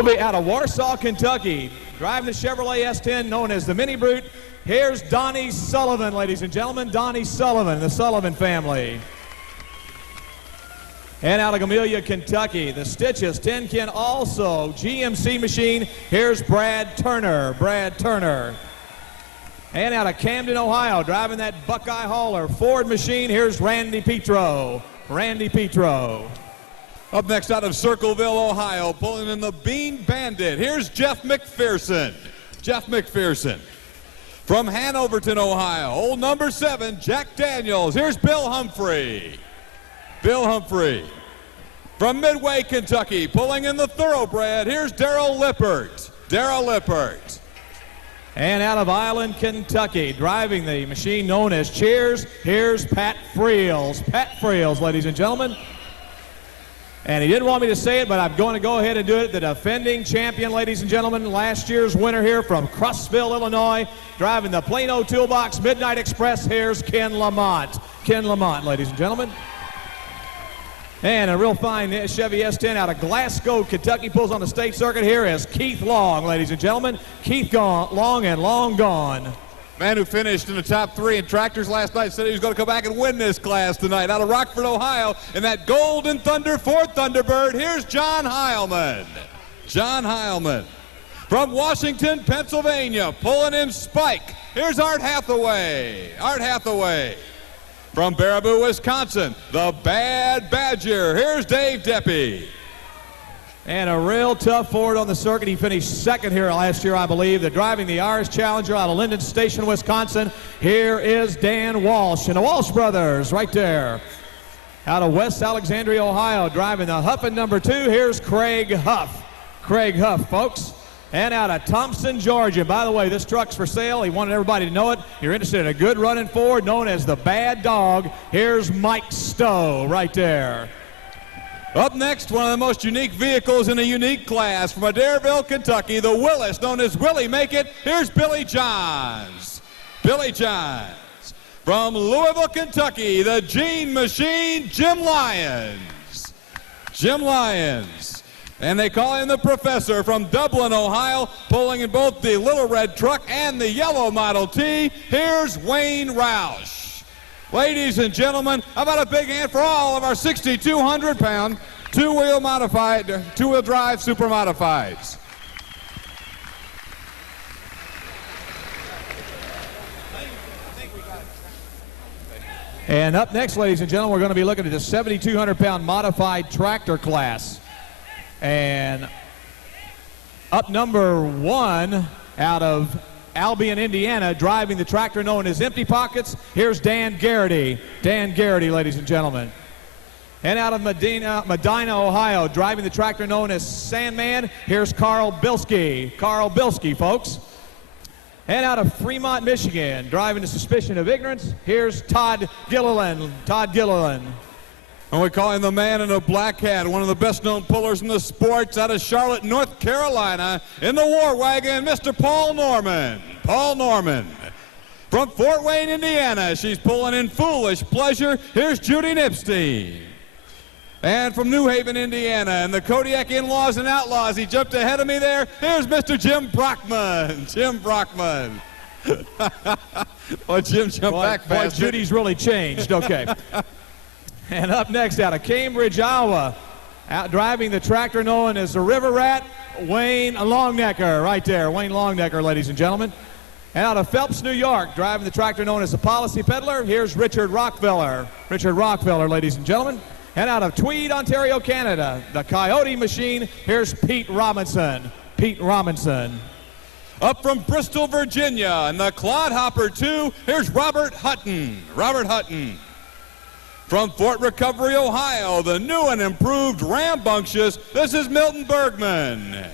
Out of Warsaw, Kentucky, driving the Chevrolet S10 known as the Mini Brute. Here's Donnie Sullivan, ladies and gentlemen. Donnie Sullivan, the Sullivan family. And out of Amelia, Kentucky, the Stitches 10-kin also GMC machine. Here's Brad Turner. Brad Turner. And out of Camden, Ohio, driving that Buckeye hauler Ford machine. Here's Randy Petro. Randy Petro. Up next out of Circleville, Ohio, pulling in the Bean Bandit. Here's Jeff McPherson. Jeff McPherson. From Hanoverton, Ohio, old number 7, Jack Daniels. Here's Bill Humphrey. Bill Humphrey. From Midway, Kentucky, pulling in the Thoroughbred. Here's Darrell Lippert. Darrell Lippert. And out of Island, Kentucky, driving the machine known as Cheers, here's Pat Friels. Pat Friels, ladies and gentlemen. And he didn't want me to say it, but I'm going to go ahead and do it. The defending champion, ladies and gentlemen, last year's winner here from Crustville, Illinois, driving the Plano Toolbox Midnight Express. Here's Ken Lamont. Ken Lamont, ladies and gentlemen. And a real fine Chevy S10 out of Glasgow, Kentucky, pulls on the state circuit. Here is Keith Long, ladies and gentlemen. Keith Long and long gone. Man who finished in the top 3 in tractors last night said he was going to come back and win this class tonight. Out of Rockford, Ohio, in that Golden Thunder Ford Thunderbird, here's John Heilman. John Heilman. From Washington, Pennsylvania, pulling in Spike, here's Art Hathaway. Art Hathaway. From Baraboo, Wisconsin, the Bad Badger, here's Dave Deppie. And a real tough Ford on the circuit. He finished second here last year, I believe. They're driving the Irish Challenger out of Linden Station, Wisconsin. Here is Dan Walsh and the Walsh brothers right there. Out of West Alexandria, Ohio, driving the Huffin number 2. Here's Craig Huff. Craig Huff, folks. And out of Thompson, Georgia. By the way, this truck's for sale. He wanted everybody to know it. You're interested in a good running Ford known as the Bad Dog. Here's Mike Stowe right there. Up next, one of the most unique vehicles in a unique class from Adairville, Kentucky, the Willis, known as Willie Make It. Here's Billy Johns. Billy Johns. From Louisville, Kentucky, the Gene Machine, Jim Lyons. Jim Lyons. And they call him the Professor. From Dublin, Ohio, pulling in both the little red truck and the yellow Model T. Here's Wayne Roush. Ladies and gentlemen, how about a big hand for all of our 6,200-pound two-wheel drive super modifieds. And up next, ladies and gentlemen, we're going to be looking at the 7,200-pound modified tractor class. And up number 1 out of Albion, Indiana, driving the tractor known as Empty Pockets. Here's Dan Garrity. Dan Garrity, ladies and gentlemen. And out of Medina, Ohio, driving the tractor known as Sandman. Here's Carl Bilski. Carl Bilski, folks. And out of Fremont, Michigan, driving the Suspicion of Ignorance. Here's Todd Gilliland. Todd Gilliland. And we call him the man in a black hat, one of the best-known pullers in the sports, out of Charlotte, North Carolina, in the War Wagon, Mr. Paul Norman. Paul Norman. From Fort Wayne, Indiana, she's pulling in Foolish Pleasure. Here's Judy Nipstein. And from New Haven, Indiana, and the Kodiak In-Laws and Outlaws, he jumped ahead of me there. Here's Mr. Jim Brockman. Jim Brockman. Well, Jim jumped back fast. Boy, Judy's really changed. Okay. And up next, out of Cambridge, Iowa, out driving the tractor known as the River Rat, Wayne Longnecker, right there, Wayne Longnecker, ladies and gentlemen. And out of Phelps, New York, driving the tractor known as the Policy Peddler, here's Richard Rockfeller. Richard Rockfeller, ladies and gentlemen. And out of Tweed, Ontario, Canada, the Coyote Machine, here's Pete Robinson. Pete Robinson. Up from Bristol, Virginia, and the Clodhopper 2, here's Robert Hutton. Robert Hutton. From Fort Recovery, Ohio, the new and improved Rambunctious, this is Milton Bergman.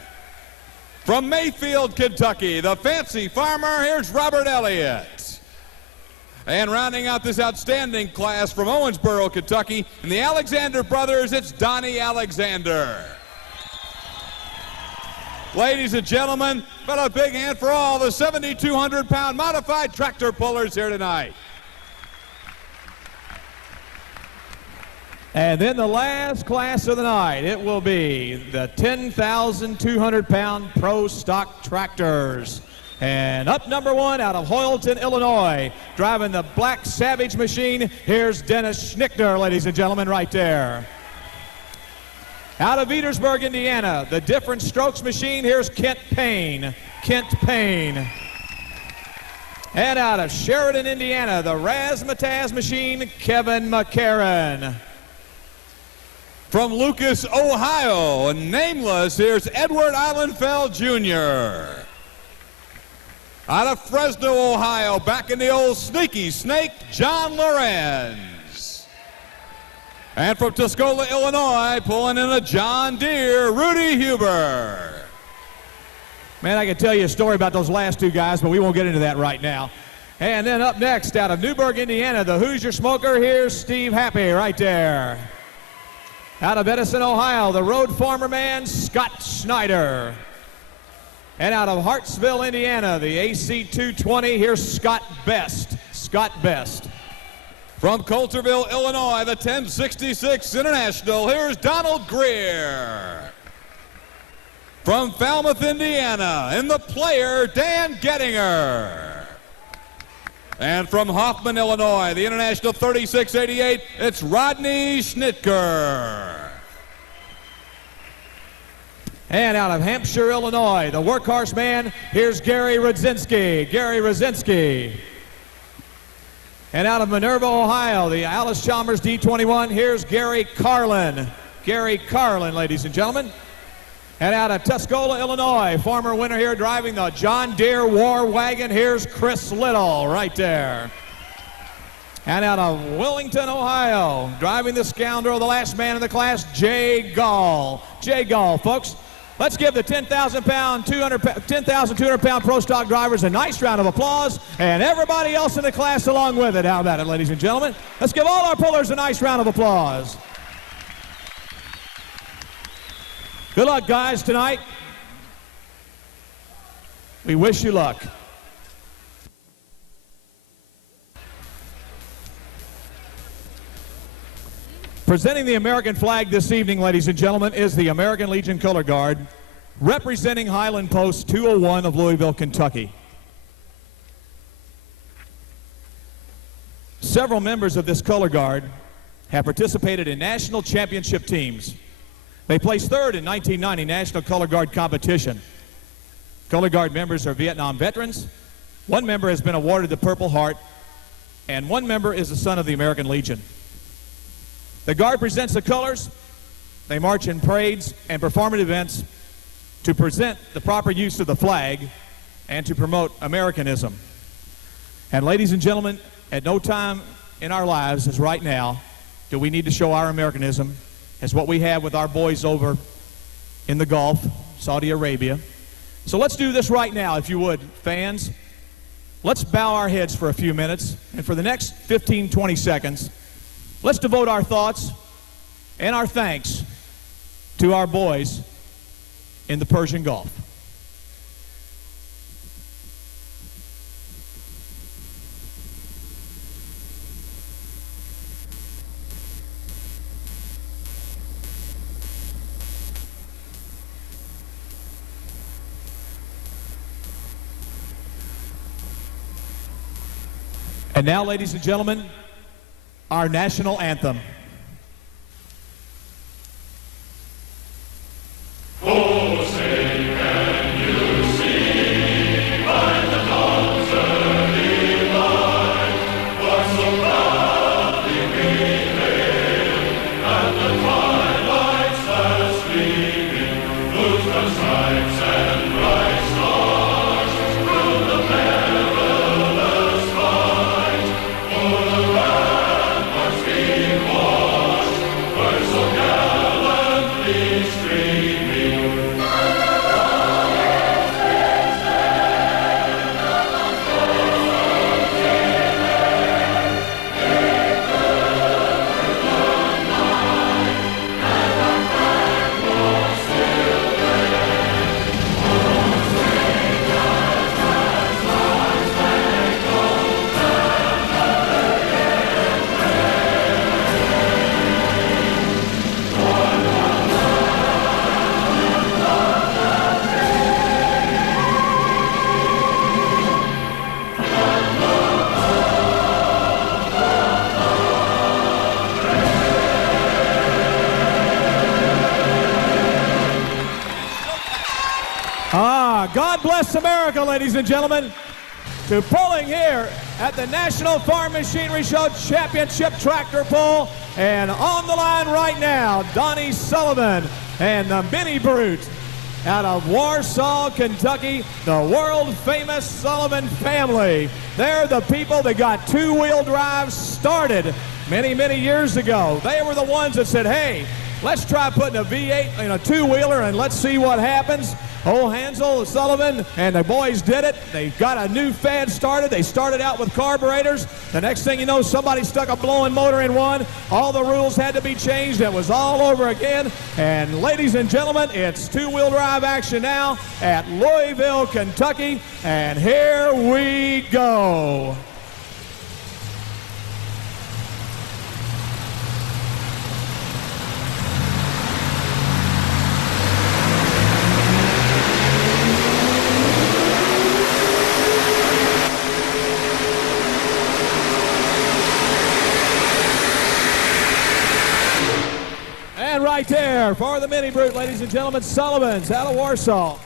From Mayfield, Kentucky, the Fancy Farmer, here's Robert Elliott. And rounding out this outstanding class from Owensboro, Kentucky, and the Alexander brothers, it's Donnie Alexander. Ladies and gentlemen, but a big hand for all the 7,200-pound modified tractor pullers here tonight. And then the last class of the night, it will be the 10,200-pound Pro Stock Tractors. And up number one out of Hoyleton, Illinois, driving the Black Savage machine, here's Dennis Schnickner, ladies and gentlemen, right there. Out of Petersburg, Indiana, the Different Strokes machine, here's Kent Payne. Kent Payne. And out of Sheridan, Indiana, the Razzmatazz machine, Kevin McCarron. From Lucas, Ohio, nameless, here's Edward Islandfeld Jr. Out of Fresno, Ohio, back in the old sneaky snake, John Lorenz. And from Tuscola, Illinois, pulling in a John Deere, Rudy Huber. Man, I could tell you a story about those last two guys, but we won't get into that right now. And then up next, out of Newburgh, Indiana, the Hoosier Smoker, here's Steve Happy right there. Out of Edison, Ohio, the Road Farmer man, Scott Snyder. And out of Hartsville, Indiana, the AC-220, here's Scott Best. Scott Best. From Coulterville, Illinois, the 1066 International, here's Donald Greer. From Falmouth, Indiana, in the player, Dan Gettinger. And from Hoffman, Illinois, the International 3688, it's Rodney Schnitker. And out of Hampshire, Illinois, the workhorse man, here's Gary Rodzinski. Gary Rodzinski. And out of Minerva, Ohio, the Alice Chalmers D21, here's Gary Carlin. Gary Carlin, ladies and gentlemen. And out of Tuscola, Illinois, former winner here driving the John Deere War Wagon, here's Chris Little right there. And out of Willington, Ohio, driving the Scoundrel, the last man in the class, Jay Gall. Jay Gall, folks. Let's give the 10,200-pound Pro Stock drivers a nice round of applause, and everybody else in the class along with it. How about it, ladies and gentlemen? Let's give all our pullers a nice round of applause. Good luck, guys, tonight. We wish you luck. Presenting the American flag this evening, ladies and gentlemen, is the American Legion Color Guard, representing Highland Post 201 of Louisville, Kentucky. Several members of this color guard have participated in national championship teams. They placed third in 1990 National Color Guard competition. Color Guard members are Vietnam veterans. One member has been awarded the Purple Heart, and one member is the son of the American Legion. The Guard presents the colors. They march in parades and perform at events to present the proper use of the flag and to promote Americanism. And ladies and gentlemen, at no time in our lives as right now do we need to show our Americanism as what we have with our boys over in the Gulf, Saudi Arabia. So let's do this right now, if you would, fans. Let's bow our heads for a few minutes, and for the next 15, 20 seconds, let's devote our thoughts and our thanks to our boys in the Persian Gulf. And now, ladies and gentlemen, our national anthem. For the Lamb, our speed. God bless America, ladies and gentlemen, to pulling here at the National Farm Machinery Show Championship Tractor Pull. And on the line right now, Donnie Sullivan and the Mini Brute out of Warsaw, Kentucky, the world-famous Sullivan family. They're the people that got two-wheel drive started many, many years ago. They were the ones that said, hey, let's try putting a V8 in a two-wheeler and let's see what happens. Old Hansel Sullivan and the boys did it. They got a new fad started. They started out with carburetors. The next thing you know, somebody stuck a blowing motor in one. All the rules had to be changed. It was all over again. And ladies and gentlemen, it's two-wheel drive action now at Louisville, Kentucky. And here we go. And right there for the Mini Brute, ladies and gentlemen, Sullivan's out of Warsaw.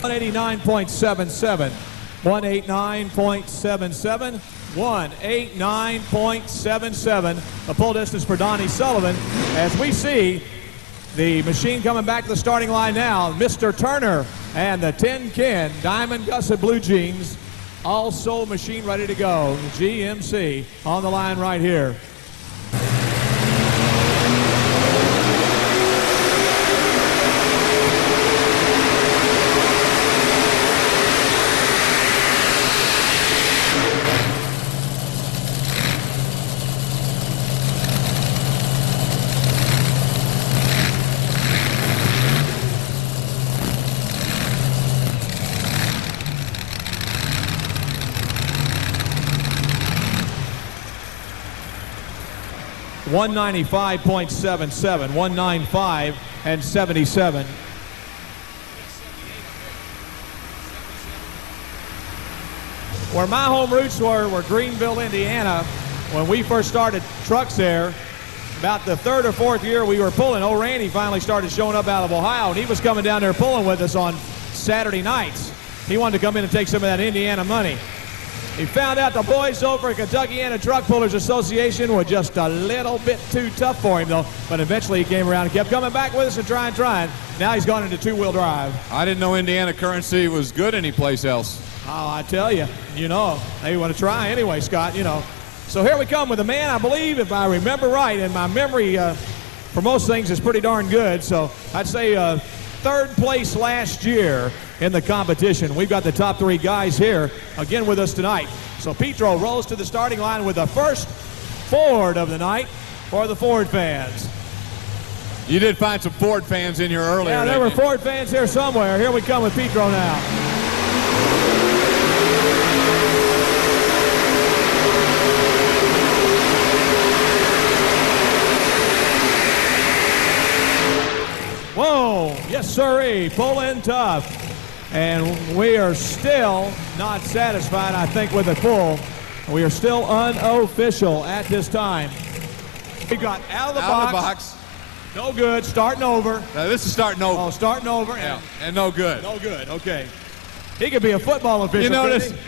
189.77. 189.77. 189.77. The pull distance for Donnie Sullivan. As we see the machine coming back to the starting line now, Mr. Turner and the Tin Can Diamond Gusset Blue Jeans, also machine ready to go. GMC on the line right here. .77, 195 and 77. Where my home roots were Greenville, Indiana. When we first started trucks there, about the third or fourth year we were pulling, old Randy finally started showing up out of Ohio, and he was coming down there pulling with us on Saturday nights. He wanted to come in and take some of that Indiana money. He found out the boys over at Kentuckiana Truck Pullers Association were just a little bit too tough for him, though. But eventually he came around and kept coming back with us and trying. Now he's gone into two-wheel drive. I didn't know Indiana currency was good anyplace else. Oh, I tell you, you know, they want to try anyway, Scott, you know. So here we come with a man, I believe, if I remember right, and my memory for most things is pretty darn good. So I'd say third place last year in the competition. We've got the top three guys here again with us tonight. So Petro rolls to the starting line with the first Ford of the night for the Ford fans. You did find some Ford fans in here earlier. Yeah, there were Ford fans here somewhere. Here we come with Petro now. Whoa, yes sirree, pulling tough. And we are still not satisfied, I think, with the pull. We are still unofficial at this time. We got out of the box. No good, starting over. Now this is starting over. Oh, starting over. Yeah, and no good. No good, okay. He could be a football official. You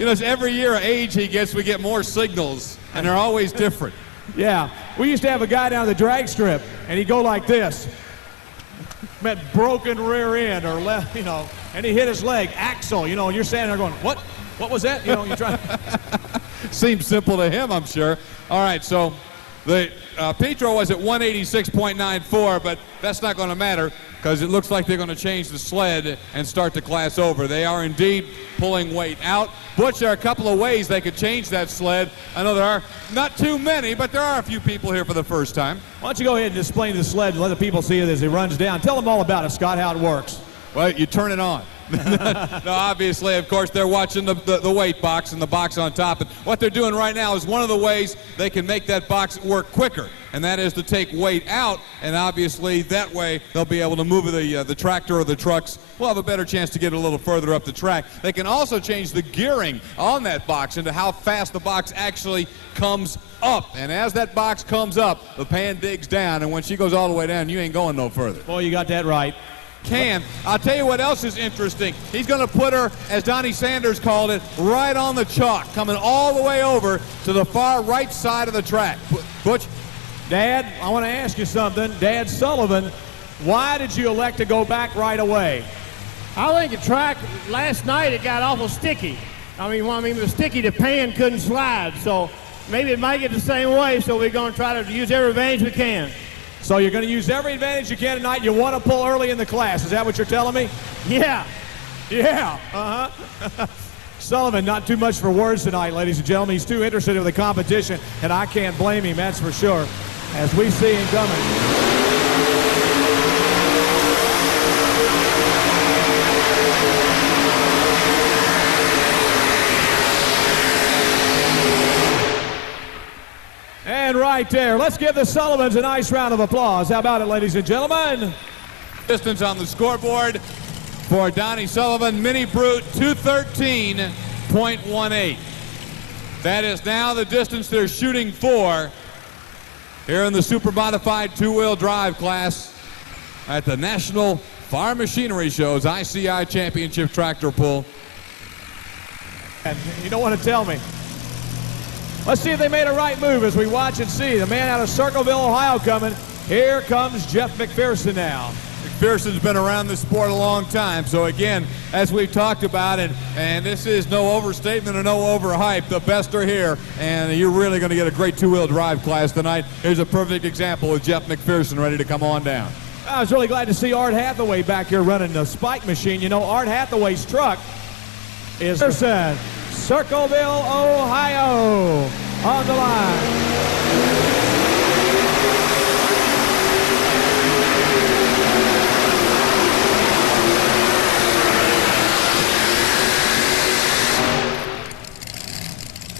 notice every year of age he gets, we get more signals, and they're always different. Yeah, we used to have a guy down the drag strip, and he'd go like this. Meant broken rear end or left, you know, and he hit his leg, axle, you know, and you're standing there going, what? What was that? You know, you're trying. Seems simple to him, I'm sure. All right, so the Petro was at 186.94, but that's not going to matter because it looks like they're going to change the sled and start the class over. They are indeed pulling weight out. Butch, there are a couple of ways they could change that sled. I know there are not too many, but there are a few people here for the first time. Why don't you go ahead and display the sled and let the people see it as it runs down. Tell them all about it, Scott, how it works. Well, you turn it on. No, obviously, of course, they're watching the weight box and the box on top. And what they're doing right now is one of the ways they can make that box work quicker, and that is to take weight out, and obviously that way they'll be able to move the tractor or the trucks. We'll have a better chance to get a little further up the track. They can also change the gearing on that box into how fast the box actually comes up. And as that box comes up, the pan digs down, and when she goes all the way down, you ain't going no further. Boy, you got that right. can. I'll tell you what else is interesting. He's going to put her, as Donnie Sanders called it, right on the chalk, coming all the way over to the far right side of the track. Butch? Dad, I want to ask you something. Dad Sullivan, why did you elect to go back right away? I think the track last night, it got awful sticky. I mean, it was sticky, the pan couldn't slide, so maybe it might get the same way, so we're going to try to use every advantage we can. So you're going to use every advantage you can tonight. You want to pull early in the class. Is that what you're telling me? Yeah. Yeah. Uh-huh. Sullivan, not too much for words tonight, ladies and gentlemen. He's too interested in the competition, and I can't blame him, that's for sure, as we see him coming. And right there, let's give the Sullivans a nice round of applause. How about it, ladies and gentlemen? Distance on the scoreboard for Donnie Sullivan, Mini Brute 213.18. That is now the distance they're shooting for here in the super modified two-wheel drive class at the National Farm Machinery Show's ICI Championship Tractor Pull. And you don't want to tell me. Let's see if they made a right move as we watch and see. The man out of Circleville, Ohio coming. Here comes Jeff McPherson now. McPherson's been around this sport a long time, so again, as we've talked about, and this is no overstatement or no overhype, the best are here, and you're really going to get a great two-wheel drive class tonight. Here's a perfect example with Jeff McPherson ready to come on down. I was really glad to see Art Hathaway back here running the spike machine. You know, Art Hathaway's truck is Circleville, Ohio, on the line.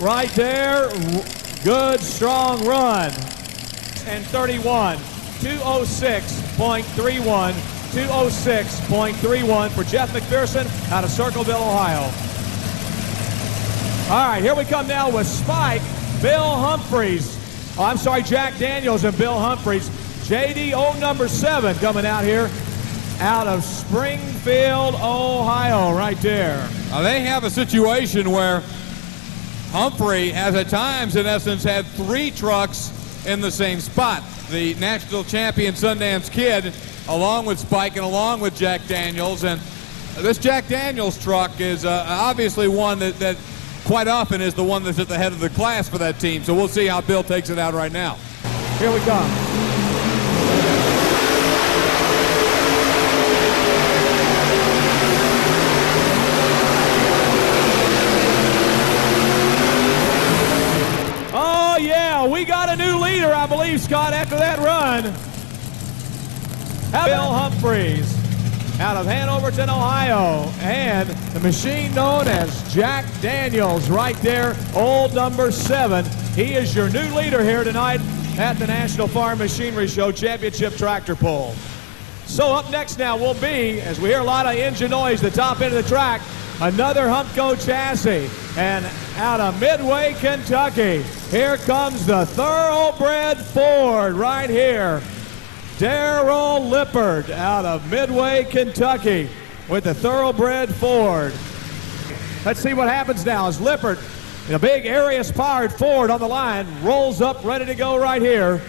Right there, good strong run. And 31, 206.31, 206.31 for Jeff McPherson out of Circleville, Ohio. All right, here we come now with Spike, Bill Humphreys. Oh, I'm sorry, Jack Daniels and Bill Humphreys. JDO number 7 coming out here out of Springfield, Ohio, right there. Now they have a situation where Humphrey has at times, in essence, had 3 trucks in the same spot. The national champion Sundance Kid, along with Spike and along with Jack Daniels. And this Jack Daniels truck is obviously one that quite often is the one that's at the head of the class for that team. So we'll see how Bill takes it out right now. Here we come. Oh, yeah, we got a new leader, I believe, Scott, after that run. Bill Humphreys out of Hanoverton, Ohio, and the machine known as Jack Daniels right there, old number 7. He is your new leader here tonight at the National Farm Machinery Show Championship Tractor Pull. So up next now will be, as we hear a lot of engine noise, the top end of the track, another Humpco chassis. And out of Midway, Kentucky, here comes the Thoroughbred Ford right here. Darrell Lippard out of Midway, Kentucky with the Thoroughbred Ford. Let's see what happens now as Lippard, a big Arias-powered Ford on the line, rolls up ready to go right here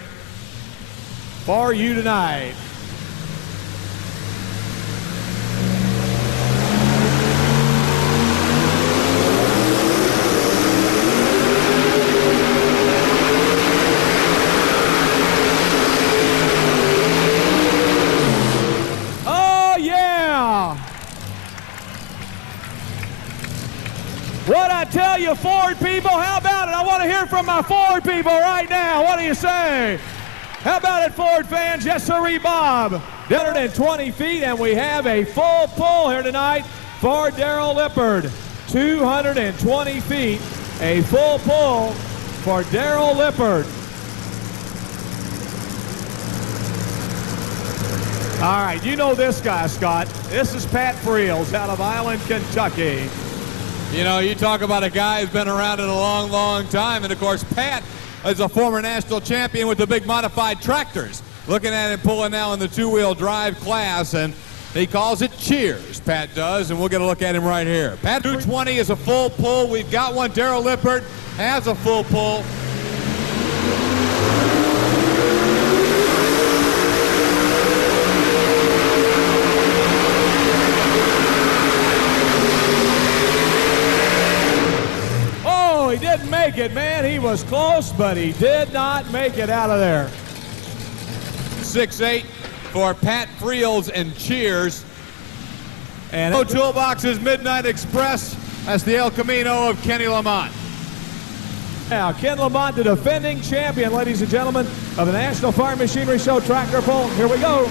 for you tonight. What I tell you, Ford people, how about it? I want to hear from my Ford people right now. What do you say? How about it, Ford fans? Yes, sirree, Bob. 120 feet, and we have a full pull here tonight for Darrell Lippard. 220 feet, a full pull for Darrell Lippard. All right, you know this guy, Scott. This is Pat Friels out of Island, Kentucky. You know, you talk about a guy who's been around it a long, long time, and of course, Pat is a former national champion with the big modified tractors. Looking at him pulling now in the two-wheel drive class, and He calls it cheers, Pat does, and we'll get a look at him right here. Pat 220 is a full pull. We've got one. Darrell Lippert has a full pull. Oh, he didn't make it, man. He was close, but he did not make it out of there. 6'8" for Pat Friels and cheers. And Toolbox's Midnight Express. That's the El Camino of Kenny Lamont. now, Ken Lamont, the defending champion, ladies and gentlemen, of the National Farm Machinery Show tractor pull. Here we go.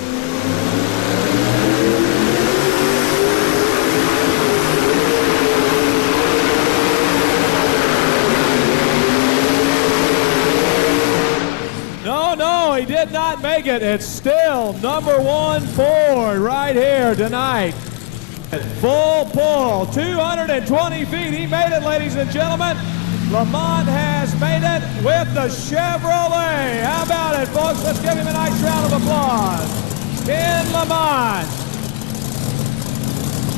No, he did not make it. It's still number one Ford right here tonight. Full pull, 220 feet. He made it, ladies and gentlemen. Lamont has made it with the Chevrolet. How about it, folks? Let's give him a nice round of applause. Ken Lamont.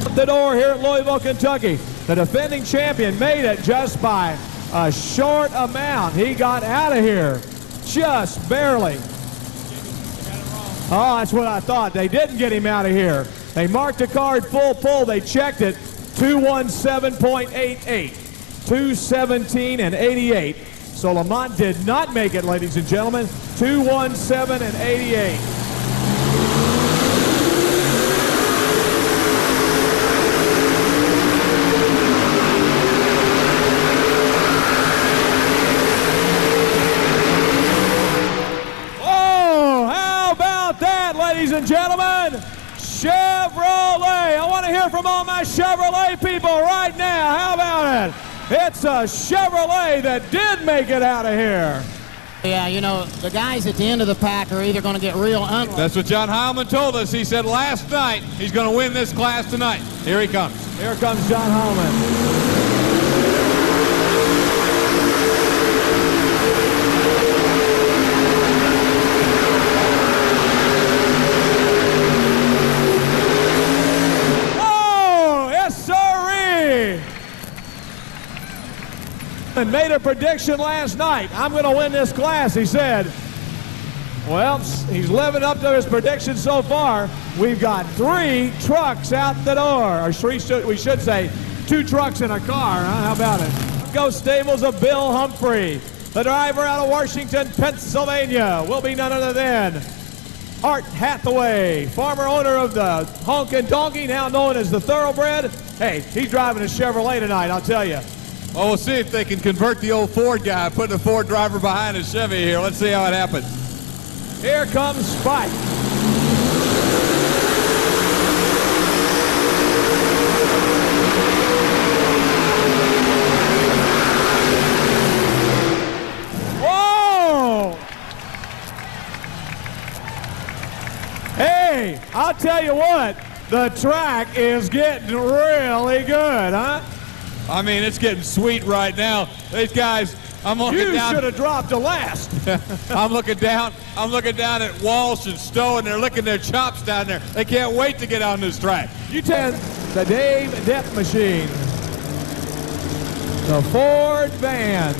At the door here at Louisville, Kentucky. The defending champion made it just by a short amount. He got out of here just barely. Oh, that's what I thought. They didn't get him out of here. They marked the card full pull. They checked it. 217.88. 217 and 88. So Lamont did not make it, ladies and gentlemen. 217 and 88. Oh, how about that, ladies and gentlemen? Chevrolet. I want to hear from all my Chevrolet people right now. How about it? It's a Chevrolet that did make it out of here. Yeah, you know, the guys at the end of the pack are either going to get real unlucky. That's what John Heilman told us. He said last night he's going to win this class tonight. Here he comes. Here comes John Heilman. And made a prediction last night. I'm going to win this class, he said. Well, he's living up to his prediction so far. We've got 3 trucks out the door. Or we should say 2 trucks in a car. Huh? How about it? Go Stables of Bill Humphrey. The driver out of Washington, Pennsylvania will be none other than Art Hathaway, former owner of the Honkin' Donkey, now known as the Thoroughbred. Hey, he's driving a Chevrolet tonight, I'll tell you. Well, we'll see if they can convert the old Ford guy, putting a Ford driver behind a Chevy here. Let's see how it happens. Here comes Spike. Whoa! Hey, I'll tell you what, the track is getting really good, huh? I mean, it's getting sweet right now. These guys, I'm looking down. You should have dropped to last. I'm looking down at Walsh and Stowe, and they're licking their chops down there. They can't wait to get on this track. You take the Dave Depp machine. The Ford van.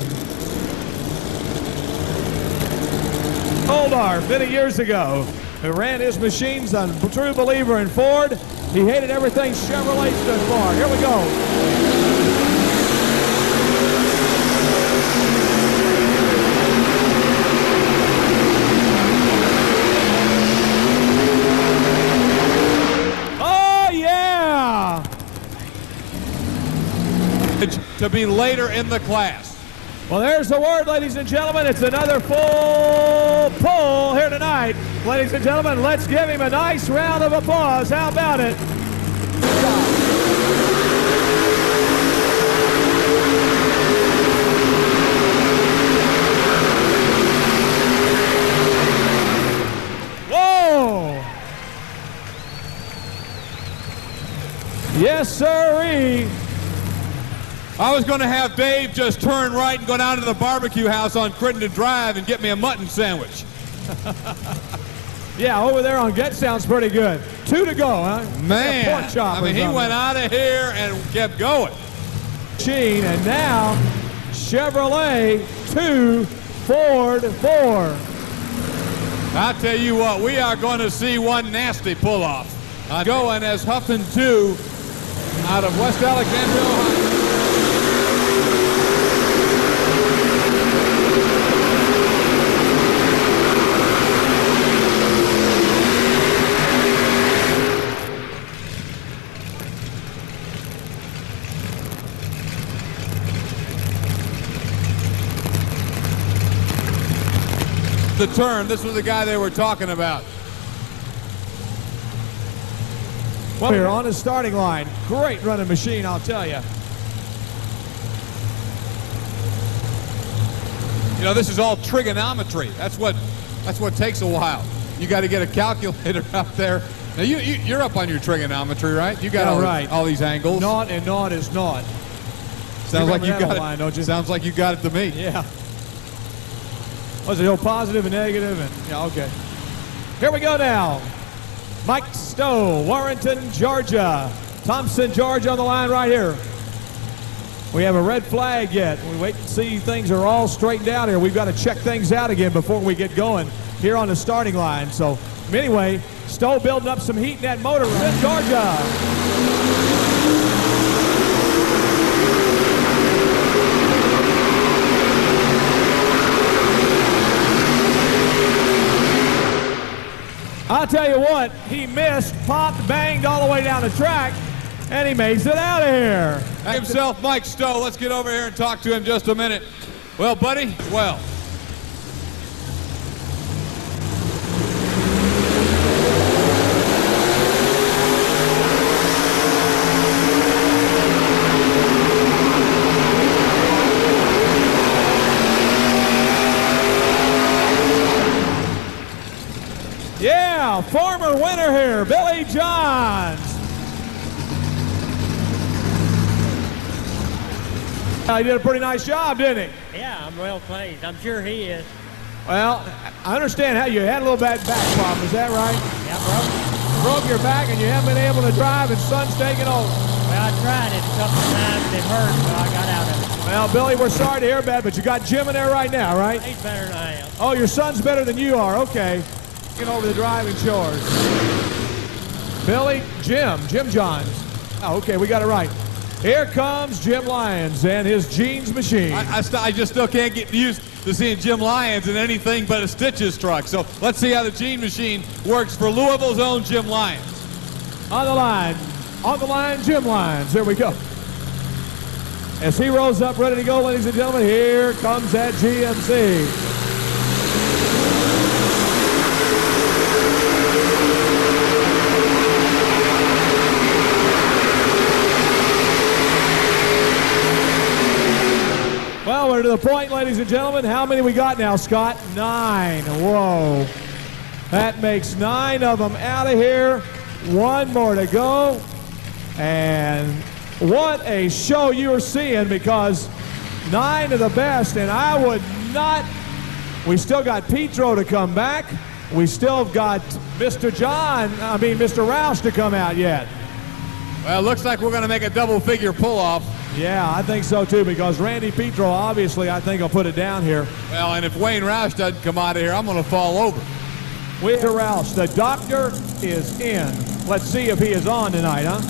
Oldar, many years ago, who ran his machines, a true believer in Ford. He hated everything Chevrolet stood for. Here we go. To be later in the class. Well, there's the word, ladies and gentlemen. It's another full pull here tonight. Ladies and gentlemen, let's give him a nice round of applause. How about it? Whoa! Yes, sirree. I was going to have Dave just turn right and go down to the barbecue house on Crittenden Drive and get me a mutton sandwich. Yeah, over there on Get sounds pretty good. 2 to go, huh? Man, Pork chop I mean, he went out of here and kept going. Machine, and now Chevrolet 2, Ford 4. I'll tell you what, we are going to see one nasty pull-off. Going as Huffman 2 out of West Alexandria, Ohio. The turn, this was the guy they were talking about. Well, here on his starting line. Great running machine, I'll tell you. You know, this is all trigonometry. That's what takes a while. You got to get a calculator up there. Now you're up on your trigonometry, right? You got all these angles. Naught and naught is naught. Sounds like you got it. Line, don't you? Sounds like you got it to me. Yeah. Was it positive and negative? And yeah, okay. Here we go now. Mike Stowe, Warrenton, Georgia. Thompson, Georgia on the line right here. We have a red flag yet. We wait and see things are all straightened out here. We've got to check things out again before we get going here on the starting line. So anyway, Stowe building up some heat in that motor in Georgia. I'll tell you what, he missed, popped, banged all the way down the track, and he makes it out of here. Himself, Mike Stowe. Let's get over here and talk to him just a minute. Well, buddy, well. Yeah, former winner here, Billy Johns. He did a pretty nice job, didn't he? Yeah, I'm well pleased. I'm sure he is. Well, I understand how you had a little bad back problem. Is that right? Yeah, bro. Broke your back and you haven't been able to drive, and son's taking over. Well, I tried it a couple of times and it hurt, so I got out of it. Well, Billy, we're sorry to hear that, but you got Jim in there right now, right? He's better than I am. Oh, your son's better than you are. Okay. Get over the driving chores. Billy, Jim Johns. Oh, okay, we got it right. Here comes Jim Lyons and his jeans machine. I just still can't get used to seeing Jim Lyons in anything but a Stitches truck. So let's see how the gene machine works for Louisville's own Jim Lyons. On the line, Jim Lyons. There we go. As he rolls up, ready to go, ladies and gentlemen, here comes that GMC. Well, we're to the point, ladies and gentlemen. How many we got now, Scott? 9. Whoa. That makes 9 of them out of here. 1 more to go. And what a show you are seeing, because 9 of the best, and I would not. We still got Petro to come back. We still have got Mr. Roush to come out yet. Well, it looks like we're going to make a double-figure pull-off. Yeah, I think so too, because Randy Petro, obviously, I think will put it down here. Well, and if Wayne Roush doesn't come out of here, I'm going to fall over. With Roush, the doctor is in. Let's see if he is on tonight, huh?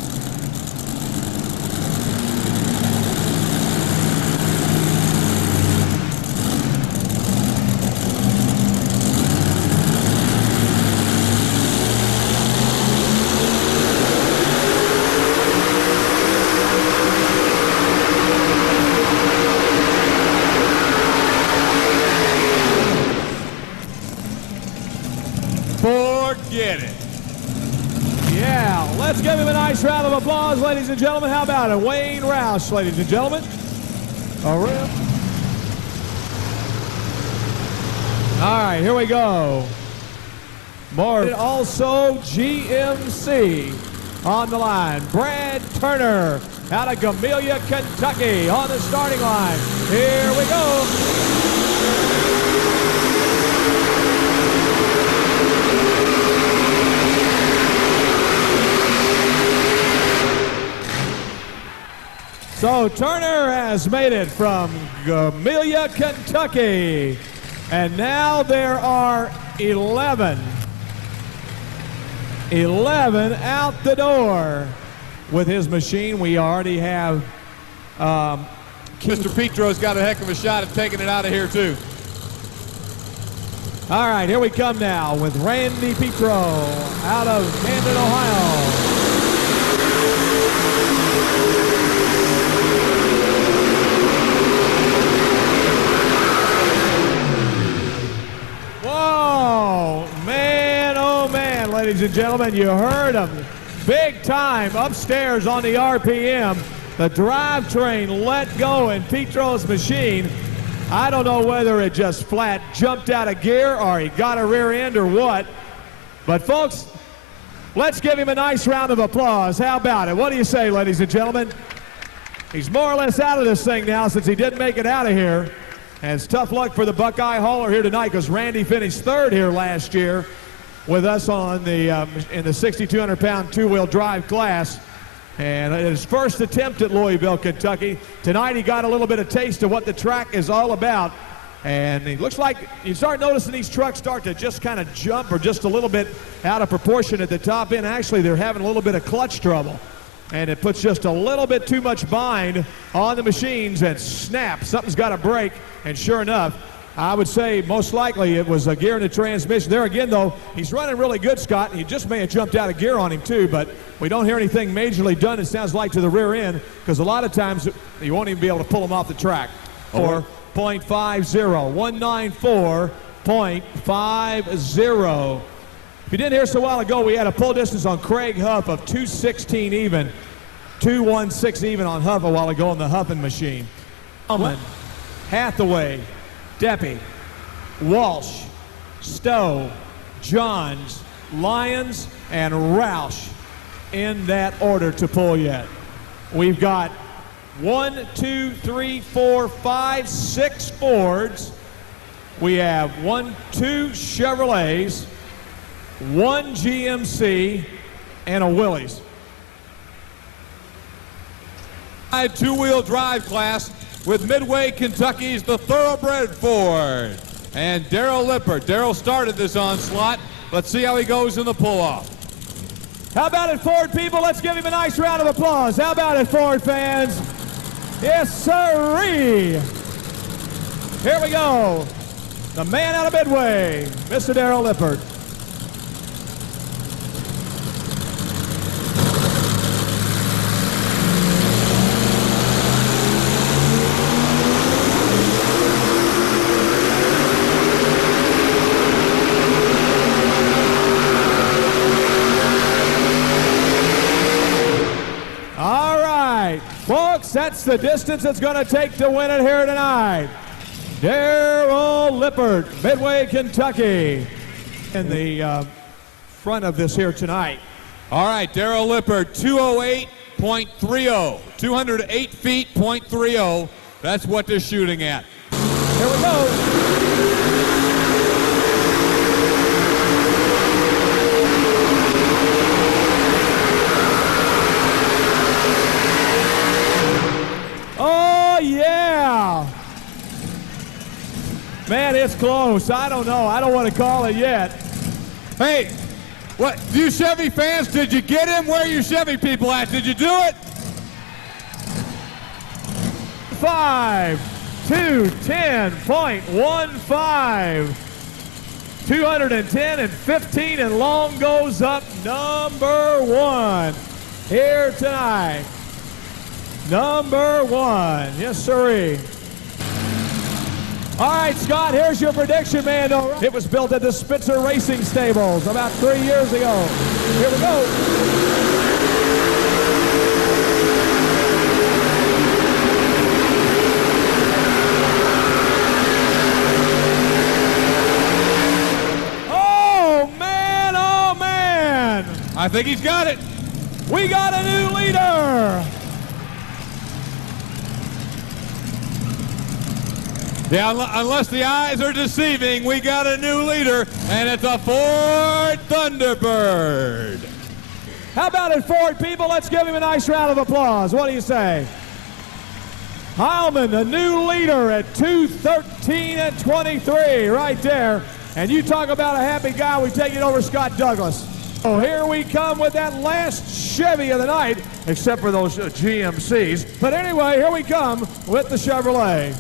Forget it. Yeah, let's give him a nice round of applause, ladies and gentlemen. How about it? Wayne Roush, ladies and gentlemen. All right, here we go. More. Also, GMC on the line. Brad Turner out of Gamelia, Kentucky on the starting line. Here we go. Turner has made it from Amelia, Kentucky. And now there are 11 out the door with his machine. We already have Mr. Petro's got a heck of a shot at taking it out of here, too. All right, here we come now with Randy Petro out of Camden, Ohio. Whoa, man, oh man, ladies and gentlemen, you heard him. Big time upstairs on the RPM. The drivetrain let go in Petro's machine. I don't know whether it just flat jumped out of gear or he got a rear end or what. But folks, let's give him a nice round of applause. How about it? What do you say, ladies and gentlemen? He's more or less out of this thing now since he didn't make it out of here. And it's tough luck for the Buckeye hauler here tonight because Randy finished third here last year with us on the in the 6,200-pound two-wheel drive class. And his first attempt at Louisville, Kentucky. Tonight he got a little bit of taste of what the track is all about. And it looks like you start noticing these trucks start to just kind of jump or just a little bit out of proportion at the top end. Actually, they're having a little bit of clutch trouble. And it puts just a little bit too much bind on the machines and snap. Something's got to break. And sure enough, I would say most likely it was a gear in the transmission. There again, though, he's running really good, Scott. He just may have jumped out of gear on him, too, but we don't hear anything majorly done, it sounds like, to the rear end, because a lot of times you won't even be able to pull him off the track. 4.50, 194.50. If you didn't hear us a while ago, we had a pull distance on Craig Huff of 2:16 even, 2:16 even on Huff a while ago on the Huffing machine. Ullman, Hathaway, Deppie, Walsh, Stowe, Johns, Lyons, and Roush in that order to pull yet. We've got 1, 2, 3, 4, 5, 6 Fords. We have 1, 2 Chevrolets, 1 GMC, and a Willys. Two-wheel drive class with Midway, Kentucky's the Thoroughbred Ford. And Darrell Lippert. Darrell started this onslaught. Let's see how he goes in the pull-off. How about it, Ford people? Let's give him a nice round of applause. How about it, Ford fans? Yes, sirree. Here we go. The man out of Midway, Mr. Darrell Lippert. Folks, that's the distance it's going to take to win it here tonight. Darrell Lippert, Midway, Kentucky, in the front of this here tonight. All right, Darrell Lippert, 208.30, 208 feet, .30. That's what they're shooting at. Here we go. Oh, yeah. Man, it's close. I don't know. I don't want to call it yet. Hey, what, you Chevy fans, did you get him? Where are you Chevy people at? Did you do it? 5, 210.15. 210 and 15, and long goes up number 1 here tonight. Number 1, yes sirree. All right, Scott, here's your prediction, man. It was built at the Spitzer Racing Stables about 3 years ago. Here we go. Oh, man. I think he's got it. We got a new leader. Yeah, unless the eyes are deceiving, we got a new leader, and it's a Ford Thunderbird. How about it, Ford people? Let's give him a nice round of applause. What do you say? Heilman, the new leader at 2:13:23 right there. And you talk about a happy guy, we take it over Scott Douglas. So here we come with that last Chevy of the night, except for those GMCs. But anyway, here we come with the Chevrolet.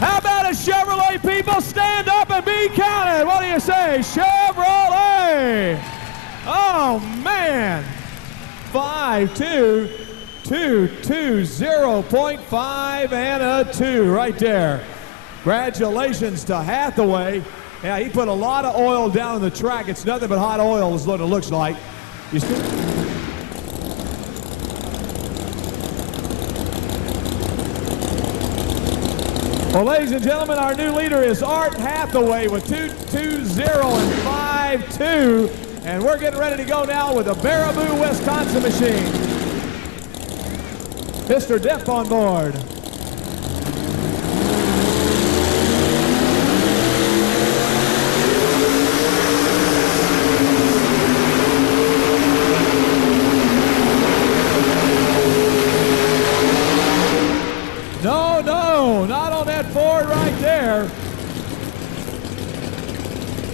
How about a Chevrolet, people? Stand up and be counted. What do you say? Chevrolet. Oh, man. 5.2, 2.20.5 and a 2 right there. Congratulations to Hathaway. Yeah, he put a lot of oil down on the track. It's nothing but hot oil is what it looks like. You see? Well, ladies and gentlemen, our new leader is Art Hathaway with 2.20 and 5.2. And we're getting ready to go now with the Baraboo, Wisconsin machine. Mr. Depp on board. No, not on that Ford right there.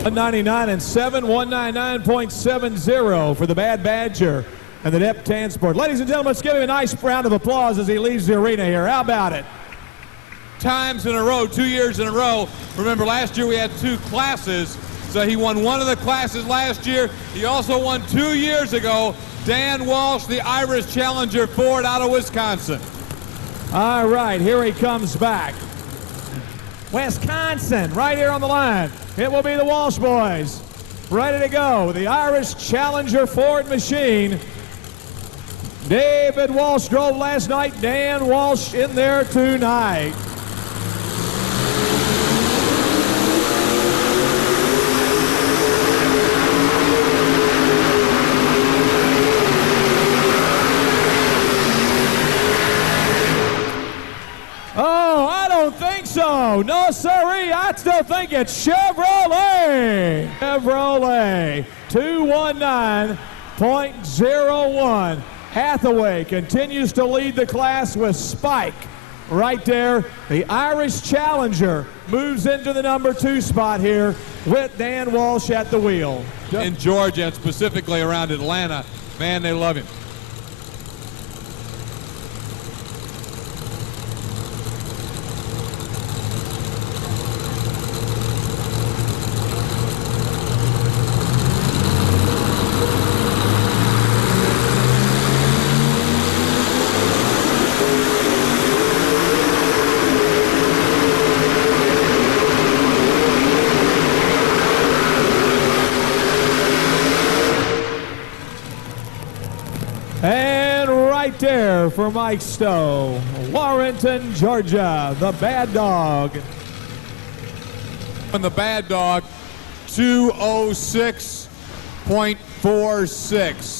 199 and 7, 199.70 for the Bad Badger and the Depp Transport. Ladies and gentlemen, let's give him a nice round of applause as he leaves the arena here. How about it? Times in a row, 2 years in a row. Remember, last year we had 2 classes, so he won one of the classes last year. He also won 2 years ago. Dan Walsh, the Irish Challenger Ford out of Wisconsin. All right, here he comes back. Wisconsin, right here on the line. It will be the Walsh boys. Ready to go. The Irish Challenger Ford machine. David Walsh drove last night. Dan Walsh in there tonight. Oh, I don't think so. No, sirree. I still think it's Chevrolet. Chevrolet, 219.01. Hathaway continues to lead the class with Spike right there. The Irish Challenger moves into the number 2 spot here with Dan Walsh at the wheel. In Georgia and specifically around Atlanta, man, they love him. And right there for Mike Stowe, Warrenton, Georgia, the Bad Dog. And the Bad Dog, 206.46.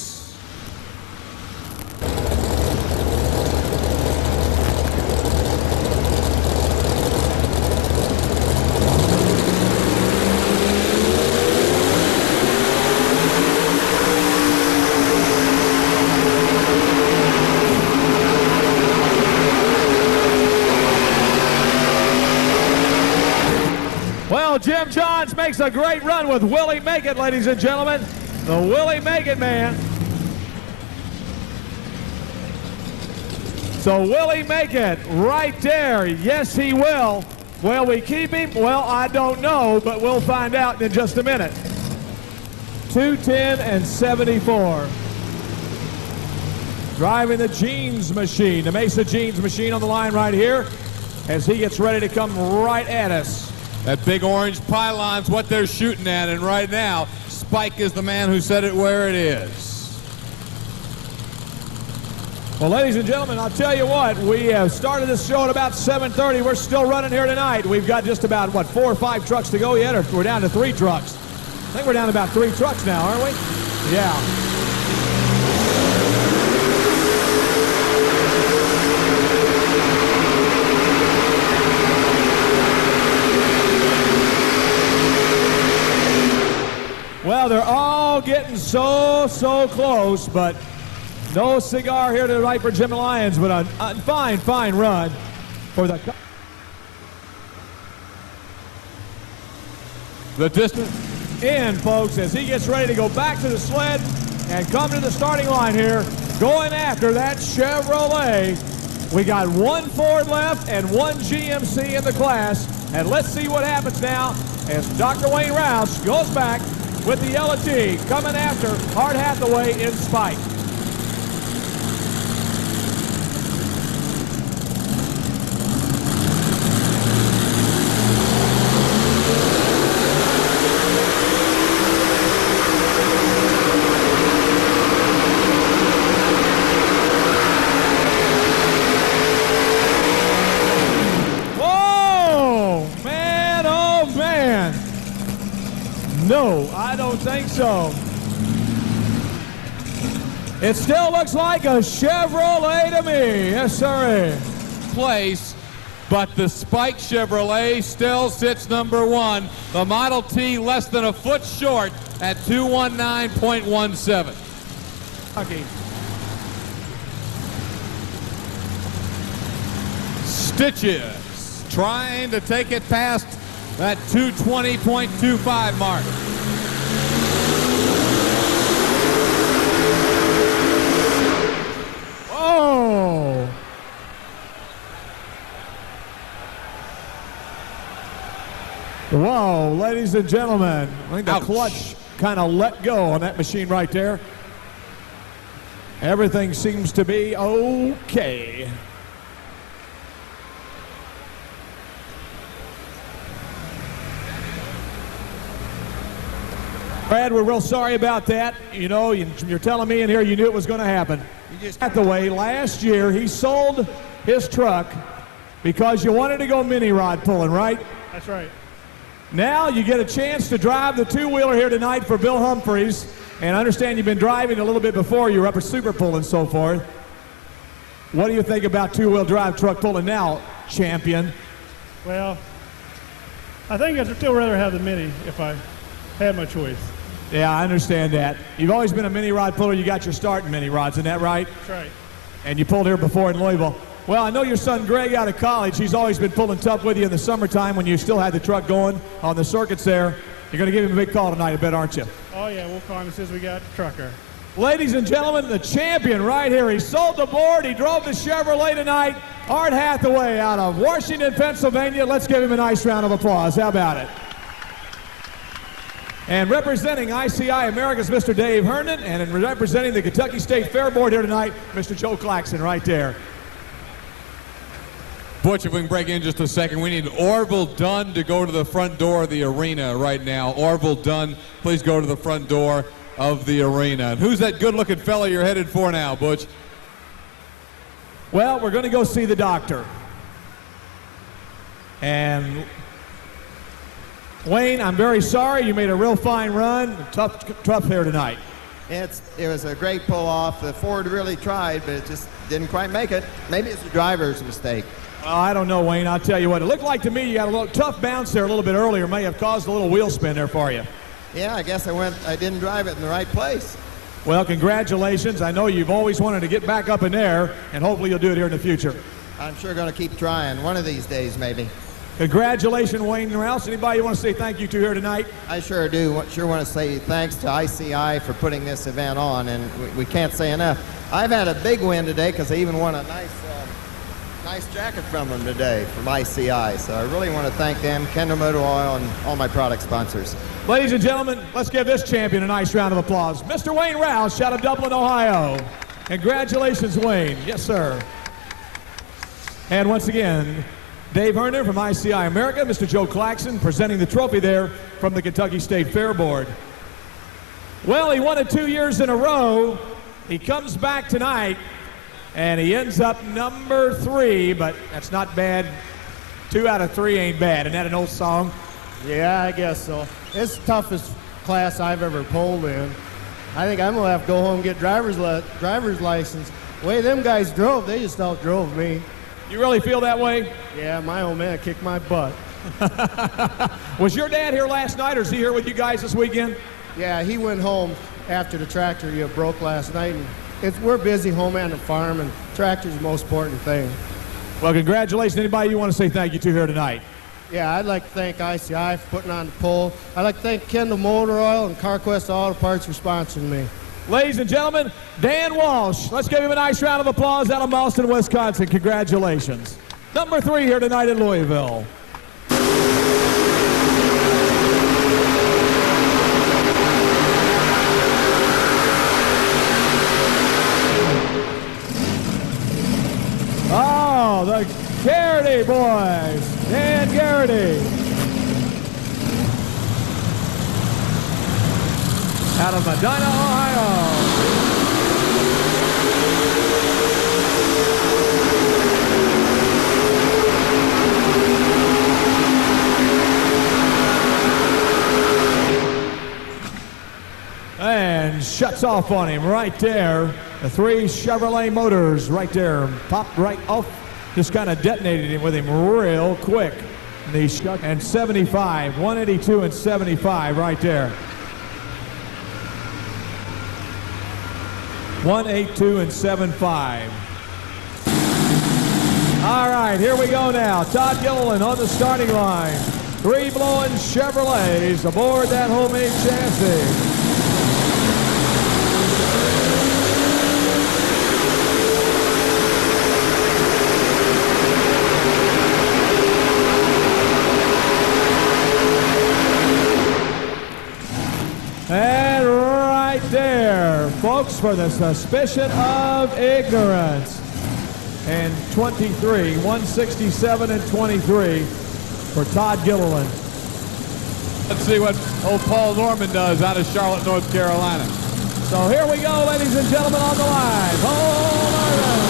Well, Jim Johns makes a great run with Willie Make It, ladies and gentlemen. The Willie Make It man. So Willie Make It right there. Yes, he will. Will we keep him? Well, I don't know, but we'll find out in just a minute. 210 and 74. Driving the Jeans machine, the Mesa Jeans machine on the line right here as he gets ready to come right at us. That big orange pylon's what they're shooting at, and right now, Spike is the man who said it where it is. Well, ladies and gentlemen, I'll tell you what, we have started this show at about 7:30. We're still running here tonight. We've got just about, 4 or 5 trucks to go yet, or we're down to 3 trucks. think we're down to about 3 trucks now, aren't we? Yeah. Well, they're all getting so close, but no cigar here tonight for Jim Lyons, but a fine run for the distance in, folks, as he gets ready to go back to the sled and come to the starting line here, going after that Chevrolet. We got 1 Ford left and 1 GMC in the class, and let's see what happens now as Dr. Wayne Rouse goes back with the yellow T, coming after Art Hathaway in Spike. No, I don't think so. It still looks like a Chevrolet to me. Yes, sir. place, but the Spike Chevrolet still sits number 1. The Model T less than a foot short at 219.17. Okay. Stitches trying to take it past that 220.25 mark. Oh! Whoa, ladies and gentlemen, I think the Ouch. clutch kind of let go on that machine right there. Everything seems to be okay. Brad, we're real sorry about that. You know, you're telling me in here you knew it was going to happen. Hathaway, last year, he sold his truck because you wanted to go mini rod pulling, right? That's right. Now you get a chance to drive the two-wheeler here tonight for Bill Humphreys. And I understand you've been driving a little bit before. You were up at Super Pull and so forth. What do you think about two-wheel drive truck pulling now, champion? Well, I think I'd still rather have the Mini if I had my choice. Yeah, I understand that. You've always been a mini rod puller. You got your start in mini rods, isn't that right? That's right. And you pulled here before in Louisville. Well, I know your son Greg out of college. He's always been pulling tough with you in the summertime when you still had the truck going on the circuits there. You're going to give him a big call tonight, I bet, aren't you? Oh, yeah, we'll call him as soon as we got the trucker. Ladies and gentlemen, the champion right here. He sold the board. He drove the Chevrolet tonight. Art Hathaway out of Washington, Pennsylvania. Let's give him a nice round of applause. How about it? And representing ICI America's Mr. Dave Herndon, and representing the Kentucky State Fair Board here tonight, Mr. Joe Claxton right there. Butch, if we can break in just a second, we need Orville Dunn to go to the front door of the arena right now. Orville Dunn, please go to the front door of the arena. And who's that good-looking fella you're headed for now, Butch? Well, we're going to go see the doctor. And Wayne, I'm very sorry. You made a real fine run. Tough here tonight. It was a great pull-off. The Ford really tried, but it just didn't quite make it. Maybe it's the driver's mistake. Well, I don't know, Wayne. I'll tell you what. It looked like to me you got a little tough bounce there a little bit earlier. May have caused a little wheel spin there for you. Yeah, I guess I didn't drive it in the right place. Well, congratulations. I know you've always wanted to get back up in there, and hopefully you'll do it here in the future. I'm sure going to keep trying. One of these days, maybe. Congratulations, Wayne Rouse. Anybody you want to say thank you to here tonight? I sure do. Sure want to say thanks to ICI for putting this event on, and we can't say enough. I've had a big win today because I even won a nice jacket from them today from ICI. So I really want to thank them, Kendall Motor Oil, and all my product sponsors. Ladies and gentlemen, let's give this champion a nice round of applause. Mr. Wayne Rouse, out of Dublin, Ohio. Congratulations, Wayne. Yes, sir. And once again, Dave Herndon from ICI America, Mr. Joe Claxton presenting the trophy there from the Kentucky State Fair Board. Well, he won it 2 years in a row. He comes back tonight, and he ends up number 3, but that's not bad. 2 out of 3 ain't bad. Isn't that an old song? Yeah, I guess so. It's tough as class I've ever pulled in. I think I'm gonna have to go home and get driver's license. The way them guys drove, they just outdrove me. You really feel that way? Yeah, my old man kicked my butt. Was your dad here last night, or is he here with you guys this weekend? Yeah, he went home after the tractor broke last night. And we're busy home and the farm, and tractor's the most important thing. Well, congratulations. Anybody you want to say thank you to here tonight? Yeah, I'd like to thank ICI for putting on the pole. I'd like to thank Kendall Motor Oil and CarQuest Auto Parts for sponsoring me. Ladies and gentlemen, Dan Walsh. Let's give him a nice round of applause out of Boston, Wisconsin. Congratulations. Number 3 here tonight in Louisville. Oh, the Garrity boys. Dan Garrity. Out of Medina, Ohio. And shuts off on him right there. The 3 Chevrolet motors right there. Popped right off. Just kind of detonated him with him real quick. And 75, 182 and 75 right there. 182 and 75. All right, here we go now. Todd Gilliland on the starting line. 3 blowing Chevrolets aboard that homemade chassis. And right there, folks, for the suspicion of ignorance. And 23, 167 and 23 for Todd Gilliland. Let's see what old Paul Norman does out of Charlotte, North Carolina. So here we go, ladies and gentlemen, on the line. Paul Norman.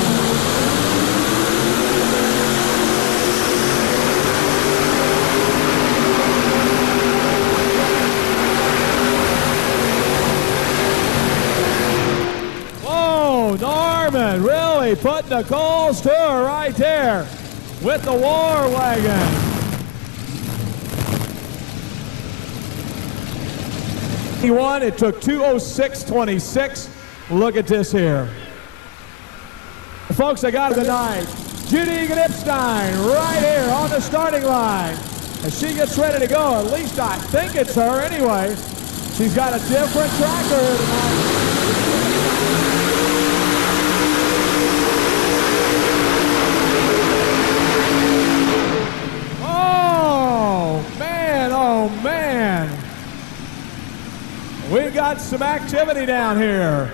Norman really putting the calls to her right there with the war wagon. He won. It took 2:06.26. Look at this here. Folks, I got it tonight. Judy Gnipstein right here on the starting line. As she gets ready to go, at least I think it's her anyway. She's got a different tractor here tonight. We've got some activity down here.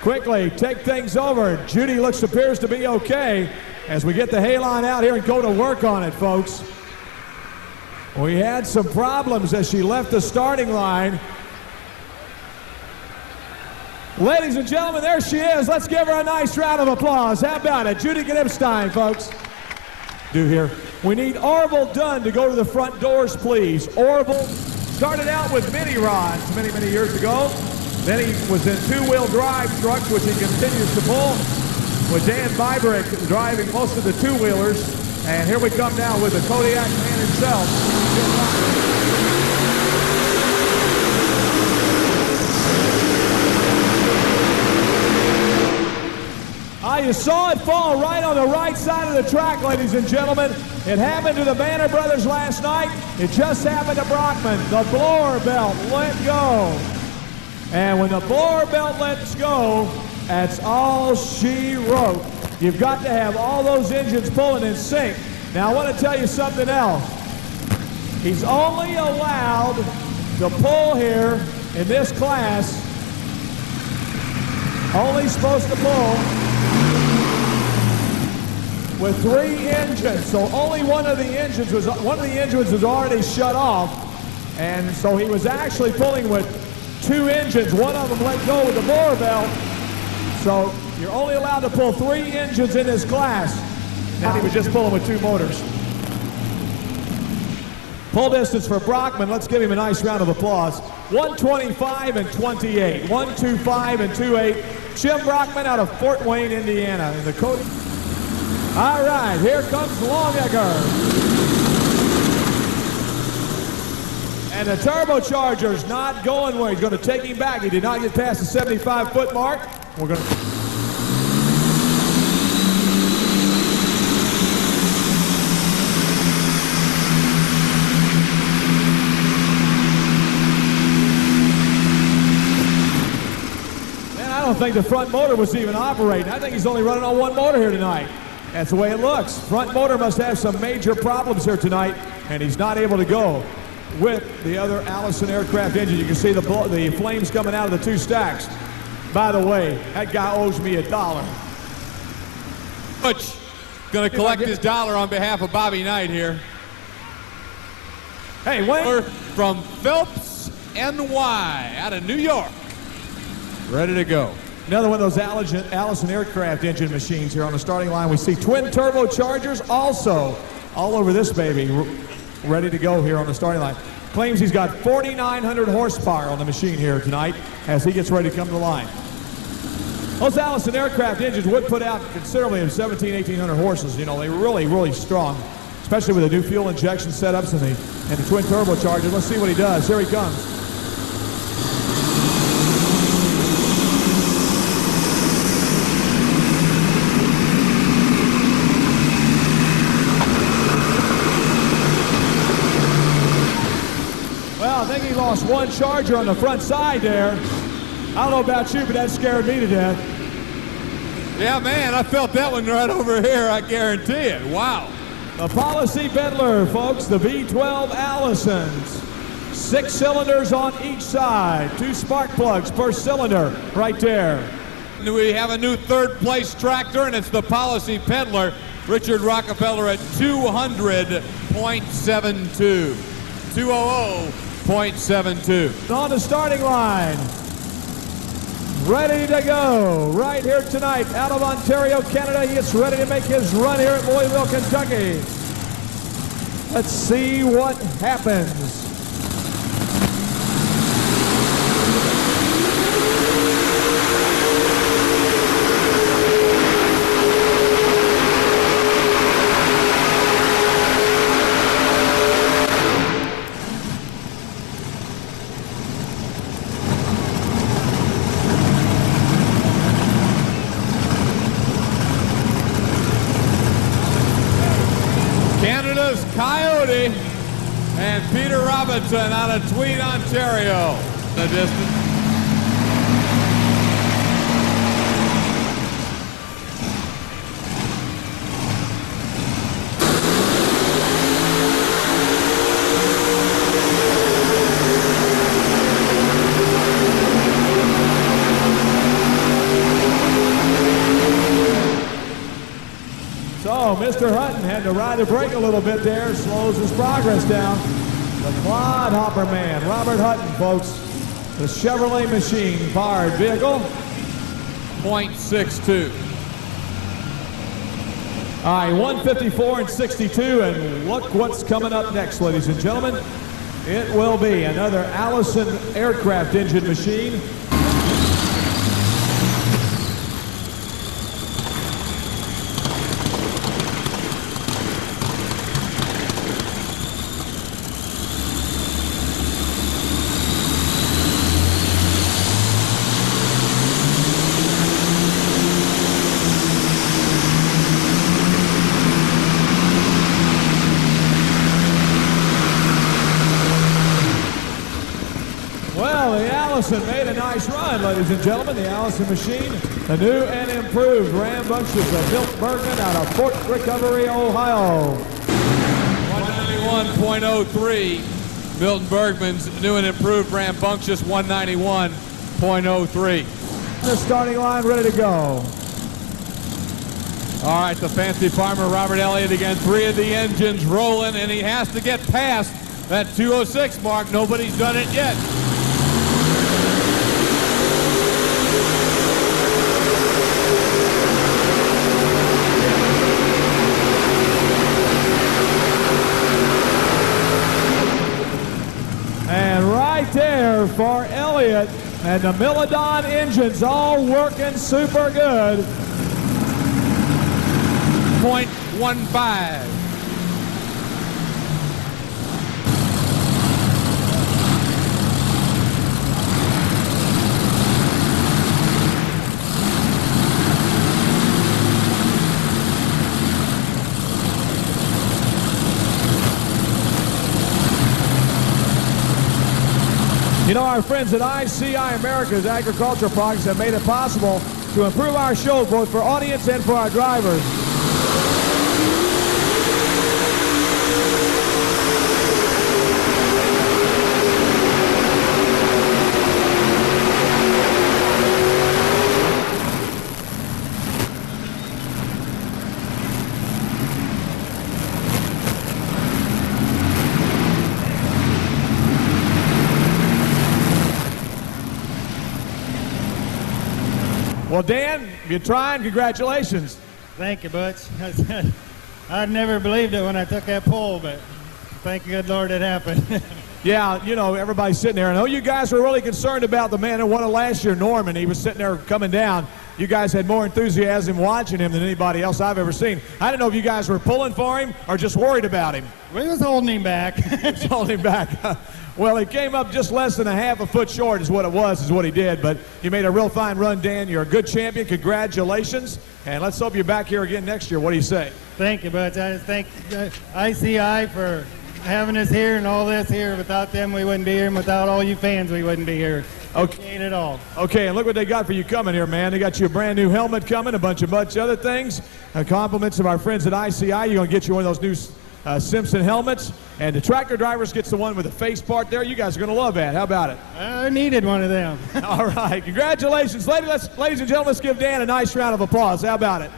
Quickly take things over. Judy appears to be okay as we get the halon out here and go to work on it, folks. We had some problems as she left the starting line. Ladies and gentlemen, there she is. Let's give her a nice round of applause. How about it? Judy Gnipstein, folks. Do here. We need Orville Dunn to go to the front doors, please. Orville started out with mini rods many, many years ago. Then he was in 2-wheel drive trucks, which he continues to pull, with Dan Bybrick driving most of the 2-wheelers. And here we come now with the Kodiak man himself. You saw it fall right on the right side of the track, ladies and gentlemen. It happened to the Banner brothers last night. It just happened to Brockman. The blower belt let go. And when the blower belt lets go, that's all she wrote. You've got to have all those engines pulling in sync. Now, I want to tell you something else. He's only allowed to pull here in this class, only supposed to pull with 3 engines. So only one of the engines was already shut off. And so he was actually pulling with 2 engines. One of them let go with the blower belt. So you're only allowed to pull 3 engines in this class. Now he was just pulling with 2 motors. Full distance for Brockman. Let's give him a nice round of applause. 125 and 28. 125 and 28. Jim Brockman out of Fort Wayne, Indiana. In the Cody. All right, here comes Longacre. And the turbocharger's not going where he's going to take him back. He did not get past the 75-foot mark. We're going to. I don't think the front motor was even operating. I think he's only running on one motor here tonight. That's the way it looks. Front motor must have some major problems here tonight, and he's not able to go with the other Allison aircraft engine. You can see the flames coming out of the two stacks. By the way, that guy owes me $1. Butch going to collect his dollar on behalf of Bobby Knight here. Hey, Wayne. From Phelps, NY, out of New York. Ready to go. Another one of those Allison aircraft engine machines here on the starting line. We see twin turbochargers also all over this baby, ready to go here on the starting line. Claims he's got 4,900 horsepower on the machine here tonight as he gets ready to come to the line. Those Allison aircraft engines would put out considerably of 1,800 horses. You know, they're really, really strong, especially with the new fuel injection setups and the twin turbochargers. Let's see what he does. Here he comes. I think he lost one charger on the front side there. I don't know about you, but that scared me to death. Yeah, man, I felt that one right over here, I guarantee it. Wow. The Policy Peddler, folks, the V12 Allisons. 6 cylinders on each side, 2 spark plugs per cylinder right there. We have a new third-place tractor, and it's the Policy Peddler, Richard Rockefeller at 200.72. 200.72. On the starting line, ready to go right here tonight out of Ontario, Canada. He gets ready to make his run here at Louisville, Kentucky. Let's see what happens. Canada's Coyote and Peter Robinson out of Tweed, Ontario. The distance. So Mr. Hutton had to ride the brake a little bit there, slows his progress down. The Clodhopper man, Robert Hutton, folks. The Chevrolet machine-powered vehicle. 0.62. All right, 154 and 62, and look what's coming up next, ladies and gentlemen. It will be another Allison aircraft engine machine. Well, the Allison made a nice run, ladies and gentlemen. The Allison machine, the new and improved rambunctious of Milton Bergman out of Fort Recovery, Ohio. 191.03. Milton Bergman's new and improved rambunctious 191.03. The starting line ready to go. All right, the fancy farmer Robert Elliott again. 3 of the engines rolling, and he has to get past that 206 mark. Nobody's done it yet. And the Millodon engines all working super good. 0.15. You know, our friends at ICI America's Agricultural Products have made it possible to improve our show both for audience and for our drivers. Well, Dan, you're trying. Congratulations. Thank you, Butch. I'd never believed it when I took that pull, but thank the good Lord it happened. Yeah, you know, everybody's sitting there. I know you guys were really concerned about the man who won it last year, Norman. He was sitting there coming down. You guys had more enthusiasm watching him than anybody else I've ever seen. I don't know if you guys were pulling for him or just worried about him. We was holding him back. Just holding him back. Well, he came up just less than a half a foot short is what it was, is what he did. But you made a real fine run, Dan. You're a good champion. Congratulations. And let's hope you're back here again next year. What do you say? Thank you, Butch. I just thank ICI for having us here and all this here. Without them, we wouldn't be here, and without all you fans, we wouldn't be here. Okay. Ain't it all. Okay, and look what they got for you coming here, man. They got you a brand new helmet coming, a bunch of other things. Compliments of our friends at ICI. You're going to get you one of those new Simpson helmets. And the tractor drivers gets the one with the face part there. You guys are going to love that. How about it? I needed one of them. All right. Congratulations. Ladies and gentlemen, let's give Dan a nice round of applause. How about it?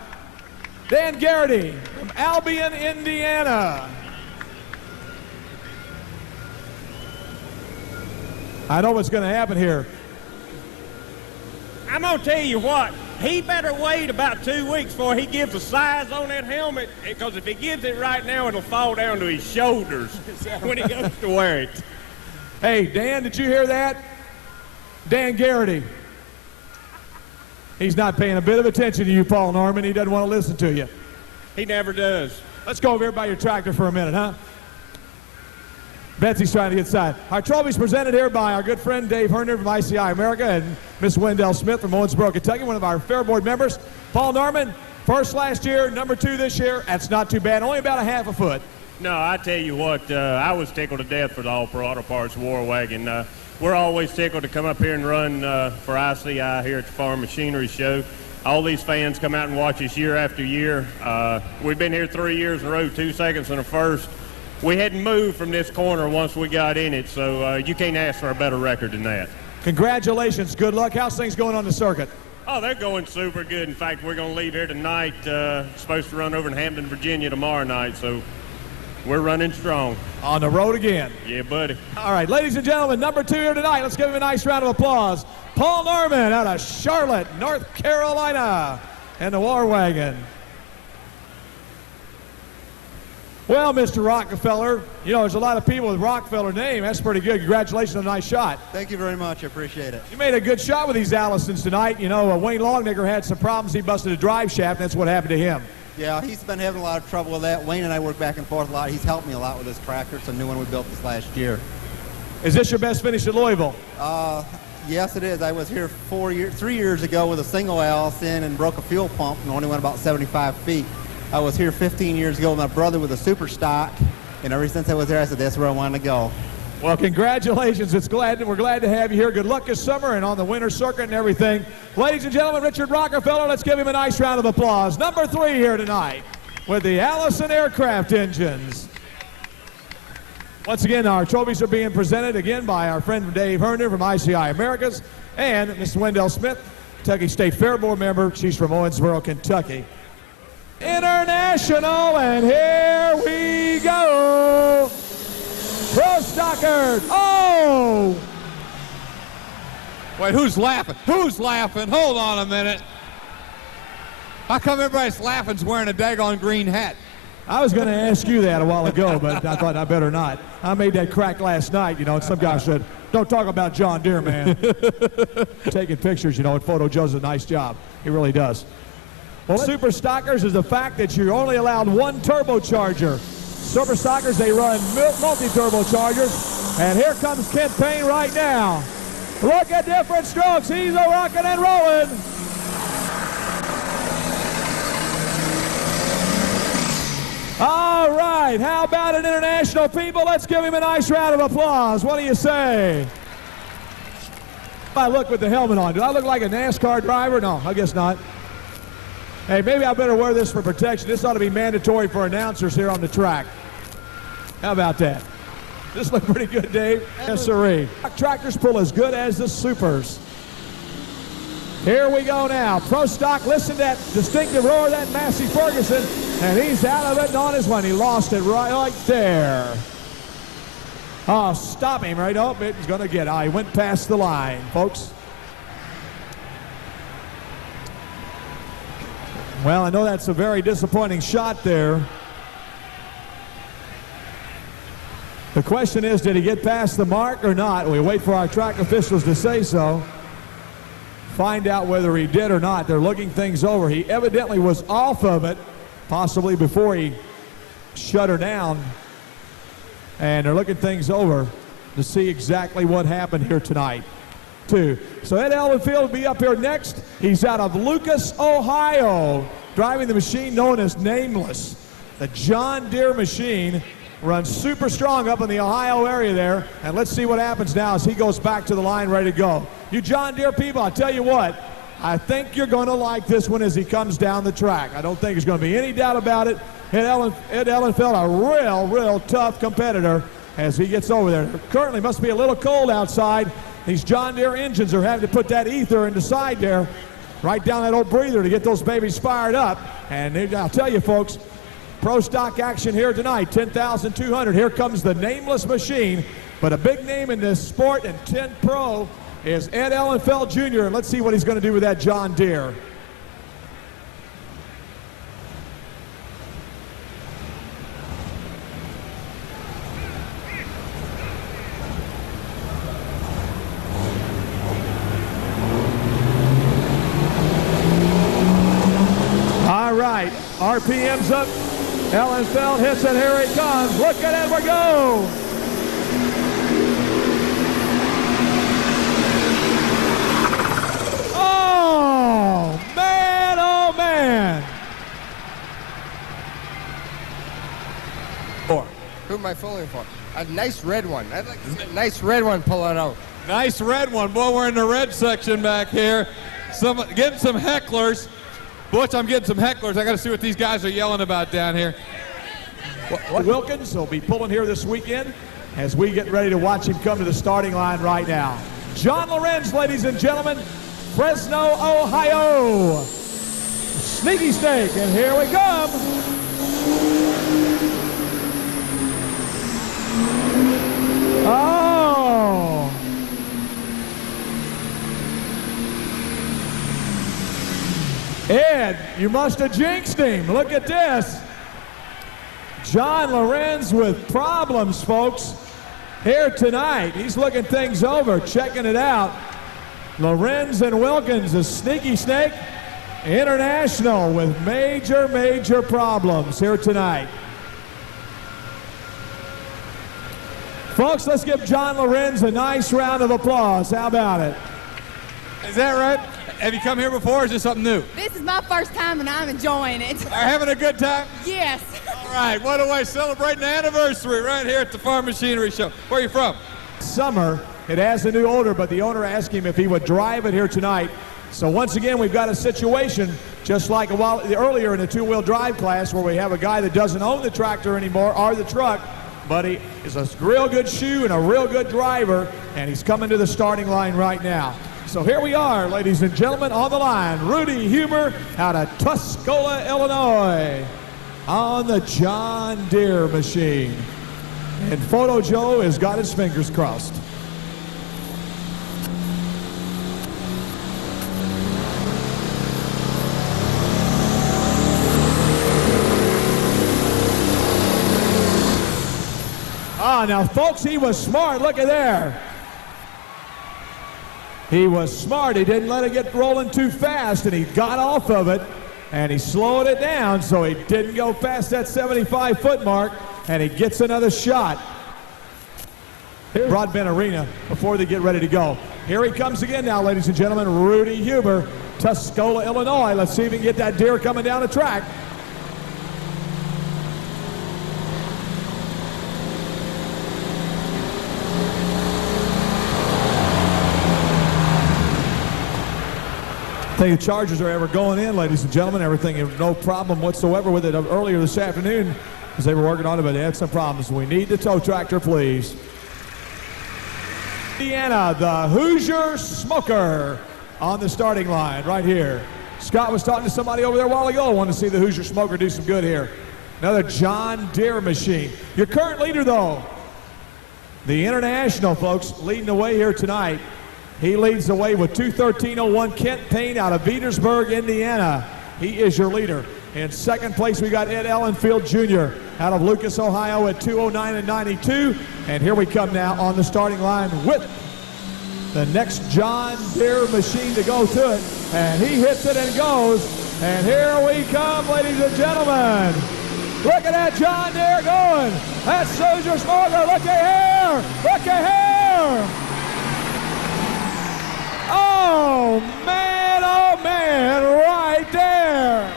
Dan Garrity from Albion, Indiana. I know what's going to happen here. I'm going to tell you what, he better wait about 2 weeks before he gives a size on that helmet, because if he gives it right now, it'll fall down to his shoulders when he goes to wear it. Hey, Dan, did you hear that? Dan Garrity. He's not paying a bit of attention to you, Paul Norman. He doesn't want to listen to you. He never does. Let's go over here by your tractor for a minute, huh? Betsy's trying to get inside. Our trophy's presented here by our good friend Dave Herner from ICI America and Miss Wendell Smith from Owensboro, Kentucky, one of our Fair Board members. Paul Norman, first last year, number 2 this year. That's not too bad, only about a half a foot. No, I tell you what, I was tickled to death for the All-Pro Auto Parts War Wagon. We're always tickled to come up here and run for ICI here at the Farm Machinery Show. All these fans come out and watch us year after year. We've been here 3 years in a row, 2 seconds and a first. We hadn't moved from this corner once we got in it, so you can't ask for a better record than that. Congratulations. Good luck. How's things going on the circuit? Oh, they're going super good. In fact, we're going to leave here tonight. Supposed to run over in Hampton, Virginia tomorrow night, so we're running strong. On the road again. Yeah, buddy. All right, ladies and gentlemen, number 2 here tonight. Let's give him a nice round of applause. Paul Norman out of Charlotte, North Carolina, and the War Wagon. Well, Mr. Rockefeller, you know, there's a lot of people with Rockefeller name. That's pretty good. Congratulations on a nice shot. Thank you very much. I appreciate it. You made a good shot with these Allisons tonight. You know, Wayne Longnigger had some problems. He busted a drive shaft, and that's what happened to him. Yeah, he's been having a lot of trouble with that. Wayne and I work back and forth a lot. He's helped me a lot with this tractor. It's a new one we built this last year. Is this your best finish at Louisville? Yes, it is. I was here 3 years ago with a single Allison and broke a fuel pump and only went about 75 feet. I was here 15 years ago with my brother with a super stock, and ever since I was there, I said that's where I wanted to go. Well, congratulations. We're glad to have you here. Good luck this summer and on the winter circuit and everything. Ladies and gentlemen, Richard Rockefeller, let's give him a nice round of applause. Number 3 here tonight with the Allison aircraft engines. Once again, our trophies are being presented again by our friend Dave Herner from ICI Americas and Miss Wendell Smith, Kentucky State Fair Board member. She's from Owensboro, Kentucky. International, and here we go. Pro Stockard. Oh! Wait, who's laughing? Who's laughing? Hold on a minute. How come everybody's laughing's wearing a daggone green hat? I was going to ask you that a while ago, but I thought I better not. I made that crack last night, you know, and some guy said, Don't talk about John Deere, man. Taking pictures, you know, and Photo Joe's a nice job. He really does. Well, Super Stockers is the fact that you're only allowed one turbocharger. Super Stockers, they run multi-turbochargers. And here comes Kent Payne right now. Look at different strokes. He's a rocking and rolling. All right, how about an international people? Let's give him a nice round of applause. What do you say? I look with the helmet on. Do I look like a NASCAR driver? No, I guess not. Hey, maybe I better wear this for protection. This ought to be mandatory for announcers here on the track. How about that? This looked pretty good, Dave. Yes, sirree. Tractors pull as good as the Supers. Here we go now. Pro Stock, listen to that distinctive roar of that Massey Ferguson, and he's out of it and on his one. He lost it right there. Oh, stop him right up. He's going to get it. He went past the line, folks. Well, I know that's a very disappointing shot there. The question is, did he get past the mark or not? We wait for our track officials to say so. Find out whether he did or not. They're looking things over. He evidently was off of it, possibly before he shut her down. And they're looking things over to see exactly what happened here tonight, too. So Ed Ellenfield will be up here next. He's out of Lucas, Ohio, driving the machine known as Nameless. The John Deere machine runs super strong up in the Ohio area there. And let's see what happens now as he goes back to the line ready to go. You John Deere people, I'll tell you what, I think you're going to like this one as he comes down the track. I don't think there's going to be any doubt about it. Ed Ellenfield, a real tough competitor as he gets over there. Currently must be a little cold outside. These John Deere engines are having to put that ether in the side there, right down that old breather to get those babies fired up. And I'll tell you folks, Pro Stock action here tonight, 10,200. Here comes the Nameless machine, but a big name in this sport and 10 Pro is Ed Ellenfield Jr. And let's see what he's going to do with that John Deere. All right, RPM's up. Ellenfield hits it, here he comes. Look at Edward go. Oh, man, oh, man. Who am I fooling for? A nice red one. I'd like to see a nice red one pull it out. Nice red one. Boy, we're in the red section back here. Getting some hecklers. Butch, I'm getting some hecklers. I got to see what these guys are yelling about down here. Wilkins will be pulling here this weekend as we get ready to watch him come to the starting line right now. John Lorenz, ladies and gentlemen, Fresno, Ohio. Sneaky Snake, and here we come. Oh. Ed, you must have jinxed him. Look at this. John Lorenz with problems, folks, here tonight. He's looking things over, checking it out. Lorenz and Wilkins, a Sneaky Snake International with major problems here tonight. Folks, let's give John Lorenz a nice round of applause. How about it? Is that right? Have you come here before, or is this something new? This is my first time, and I'm enjoying it. Are having a good time? Yes. All right, what a way, celebrating the anniversary right here at the Farm Machinery Show. Where are you from? Summer. It has a new owner, but the owner asked him if he would drive it here tonight. So once again, we've got a situation just like a while earlier in the two-wheel drive class where we have a guy that doesn't own the tractor anymore or the truck, but he is a real good shoe and a real good driver, and he's coming to the starting line right now. So here we are, ladies and gentlemen, on the line, Rudy Huber out of Tuscola, Illinois, on the John Deere machine. And Photo Joe has got his fingers crossed. Ah, now folks, he was smart. Look at there. He was smart. He didn't let it get rolling too fast, and he got off of it, and he slowed it down so he didn't go past that 75-foot mark, and he gets another shot. Here's Broadbent Arena before they get ready to go. Here he comes again now, ladies and gentlemen, Rudy Huber, Tuscola, Illinois. Let's see if we can get that deer coming down the track. I think the Chargers are ever going in, ladies and gentlemen. Everything, no problem whatsoever with it earlier this afternoon as they were working on it, but they had some problems. We need the tow tractor, please. Indiana, the Hoosier Smoker on the starting line right here. Scott was talking to somebody over there a while ago. I wanted to see the Hoosier Smoker do some good here. Another John Deere machine. Your current leader, though, the International, folks, leading the way here tonight. He leads the way with 2:13.01. Kent Payne out of Petersburg, Indiana. He is your leader. In second place, we got Ed Ellenfield Jr. out of Lucas, Ohio at 2:09.92. And here we come now on the starting line with the next John Deere machine to go to it. And he hits it and goes. And here we come, ladies and gentlemen. Look at that John Deere going. That's Hoosier Smoker. Look at here. Look at here. Oh, man, right there.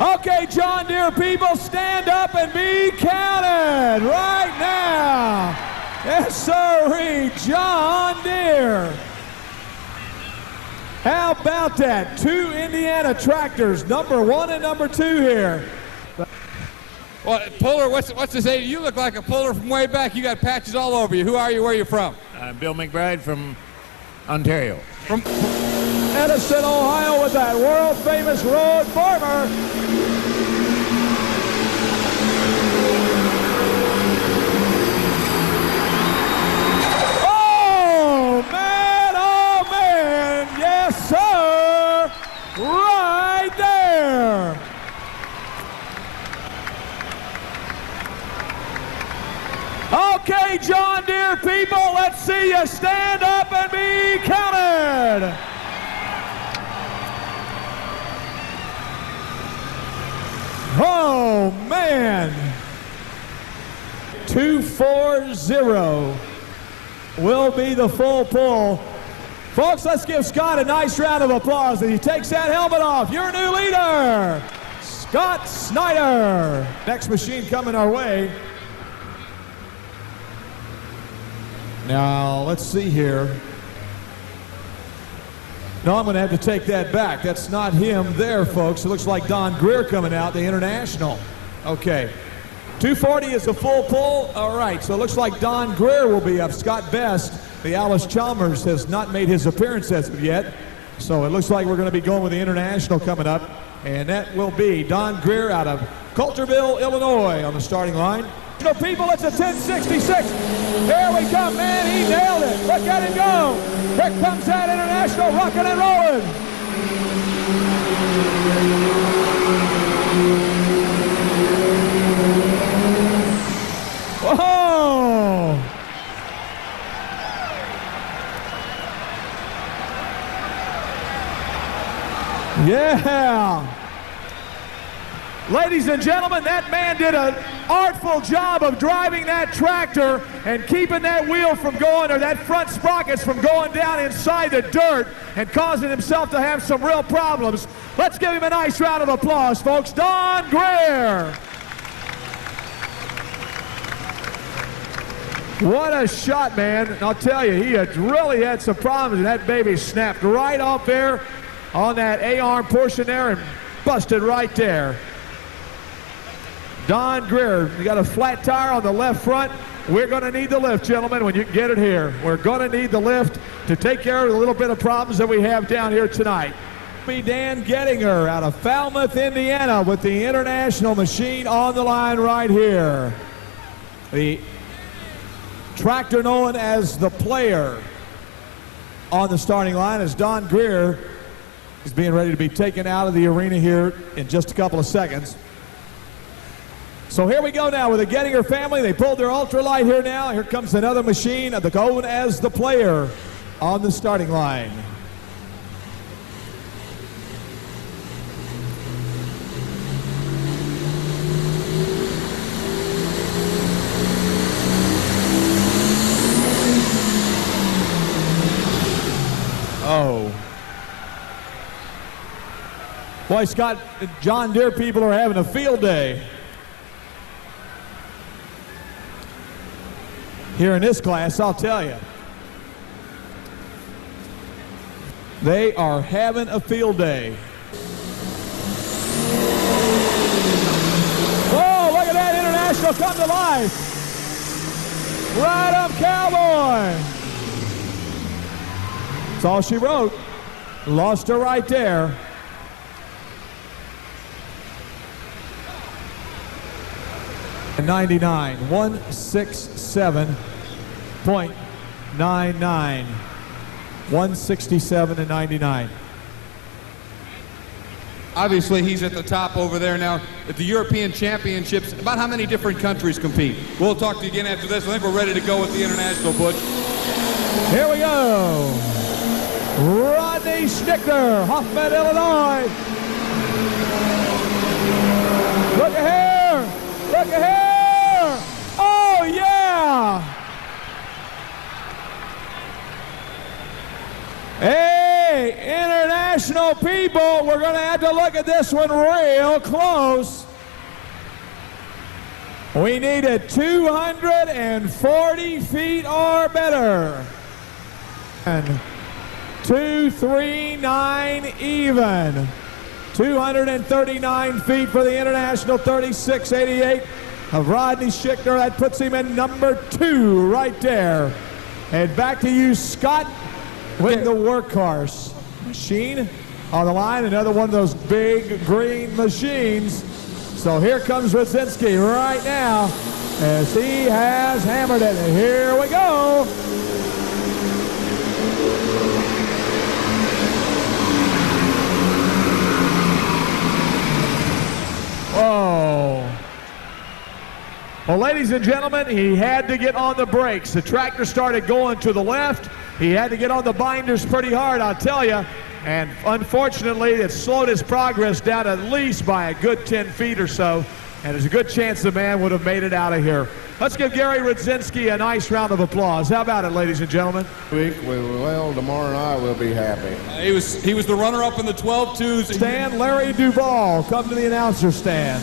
Okay, John Deere people, stand up and be counted right now. Yes, sirree, John Deere. How about that? Two Indiana tractors, number 1 and number 2 here. Well, Puller, what's this age? You look like a Puller from way back. You got patches all over you. Who are you? Where are you from? I'm Bill McBride from Ontario. From Edison, Ohio, with that world-famous road farmer. Oh, man, yes, sir, right there. Okay, John Deere people, let's see you stand up and be counted. Oh, man. 240 will be the full pull. Folks, let's give Scott a nice round of applause as he takes that helmet off. Your new leader, Scott Snyder. Next machine coming our way. Now, let's see here. No, I'm going to have to take that back. That's not him there, folks. It looks like Don Greer coming out, the International. Okay. 240 is a full pull. All right, so it looks like Don Greer will be up. Scott Best, the Alice Chalmers, has not made his appearance as of yet. So it looks like we're going to be going with the International coming up. And that will be Don Greer out of Coulterville, Illinois on the starting line. People, it's a 1066. Here we come, man. He nailed it. Look at him go. Here comes that International rocking and rolling. Whoa. Yeah. Ladies and gentlemen, that man did an artful job of driving that tractor and keeping that wheel from going, or that front sprockets from going down inside the dirt and causing himself to have some real problems. Let's give him a nice round of applause, folks. Don Greer. What a shot, man. And I'll tell you, he had really had some problems, and that baby snapped right off there on that A-arm portion there and busted right there. Don Greer, you got a flat tire on the left front. We're going to need the lift, gentlemen, when you get it here. We're going to need the lift to take care of the little bit of problems that we have down here tonight. Be Dan Gettinger out of Falmouth, Indiana, with the International machine on the line right here. The tractor known as the Player on the starting line as Don Greer is being ready to be taken out of the arena here in just a couple of seconds. So here we go now with the Gettinger family. They pulled their ultralight here now. Here comes another machine of the known as the Player on the starting line. Oh. Boy, Scott, John Deere people are having a field day here in this class, I'll tell you. They are having a field day. Whoa, look at that International come to life. Right up, Cowboy. That's all she wrote. Lost her right there. And 99, 167.99. 167 and 99. Obviously, he's at the top over there now at the European Championships. About how many different countries compete? We'll talk to you again after this. I think we're ready to go with the International, Butch. Here we go. Rodney Schnickler, Hoffman, Illinois. Look at here. Look at here. Oh, yeah. Hey, international people, we're going to have to look at this one real close. We needed 240 feet or better. And 239 even. 239 feet for the international, 36.88 of Rodney Schnickler. That puts him in number 2 right there. And back to you, Scott, with the workhorse machine on the line. Another one of those big green machines. So here comes Rudzinski right now as he has hammered it. And here we go. Whoa. Well, ladies and gentlemen, he had to get on the brakes. The tractor started going to the left. He had to get on the binders pretty hard, I'll tell you. And unfortunately, it slowed his progress down at least by a good 10 feet or so. And there's a good chance the man would have made it out of here. Let's give Gary Rudzinski a nice round of applause. How about it, ladies and gentlemen? Well, tomorrow night we'll be happy. He was the runner-up in the 12-2s. Stan, Larry Duvall, come to the announcer stand.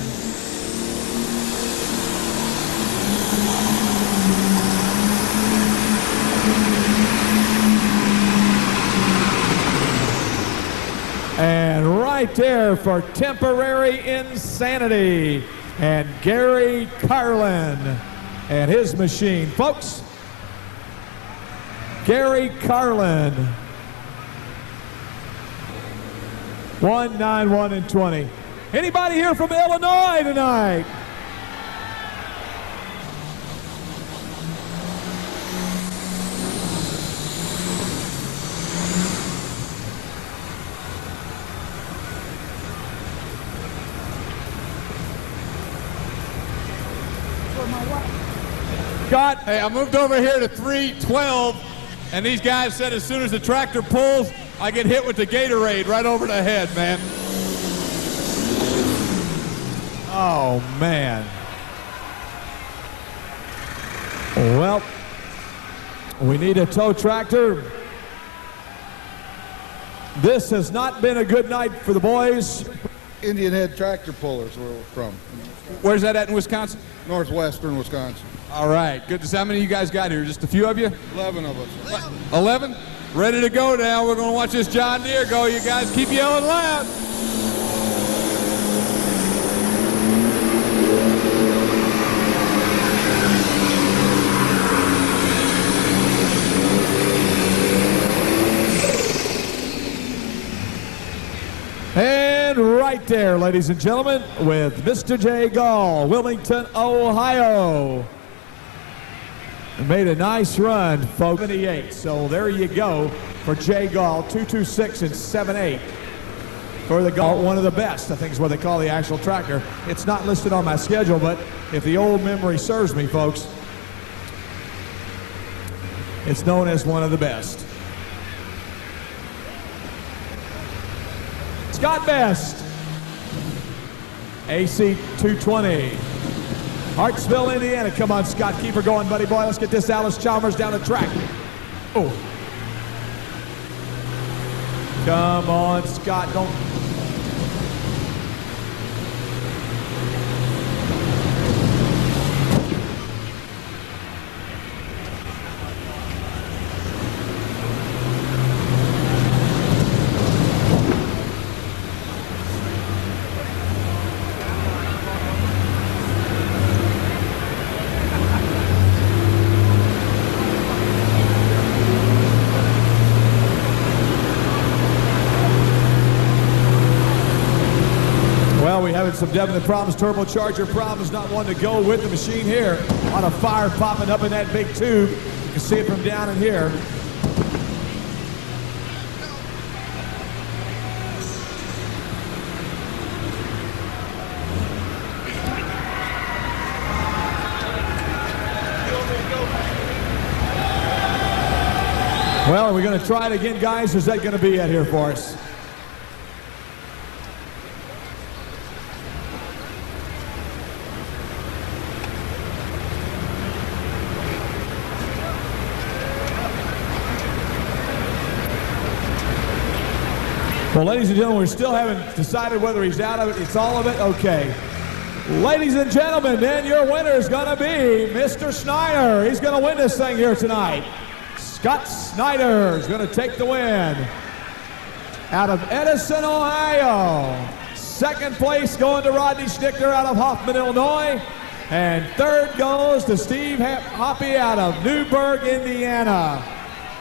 And right there for temporary insanity. And Gary Carlin and his machine. Folks, Gary Carlin. 191 and 20. Anybody here from Illinois tonight? Scott, hey, I moved over here to 312, and these guys said as soon as the tractor pulls, I get hit with the Gatorade right over the head, man. Oh, man. Well, we need a tow tractor. This has not been a good night for the boys. Indian Head Tractor Pullers where we're from. Where's that at in Wisconsin? Northwestern Wisconsin. All right, good to see. How many of you guys got here? Just a few of you? 11 of us. 11? Ready to go now. We're going to watch this John Deere go. You guys keep yelling loud. And right there, ladies and gentlemen, with Mr. Jay Gall, Wilmington, Ohio. Made a nice run, folks. 78. So there you go for Jay Gall, 226 and 78. for the golf. One of the best, I think is what they call the actual tractor. It's not listed on my schedule, but if the old memory serves me, folks, it's known as one of the best. Scott Best, AC 220. Hartsville, Indiana. Come on, Scott, keep her going, buddy boy. Let's get this Alice Chalmers down the track. Oh. Come on, Scott, don't. We're having some definite problems, turbocharger problems, not one to go with the machine here. A lot of fire popping up in that big tube. You can see it from down in here. Well, are we going to try it again, guys, or is that going to be it here for us? Well, ladies and gentlemen, we still haven't decided whether he's out of it. It's all of it? Okay. Ladies and gentlemen, then your winner is going to be Mr. Snyder. He's going to win this thing here tonight. Scott Snyder is going to take the win out of Edison, Ohio. Second place going to Rodney Schnicker out of Hoffman, Illinois. And third goes to Steve Hoppe out of Newburgh, Indiana.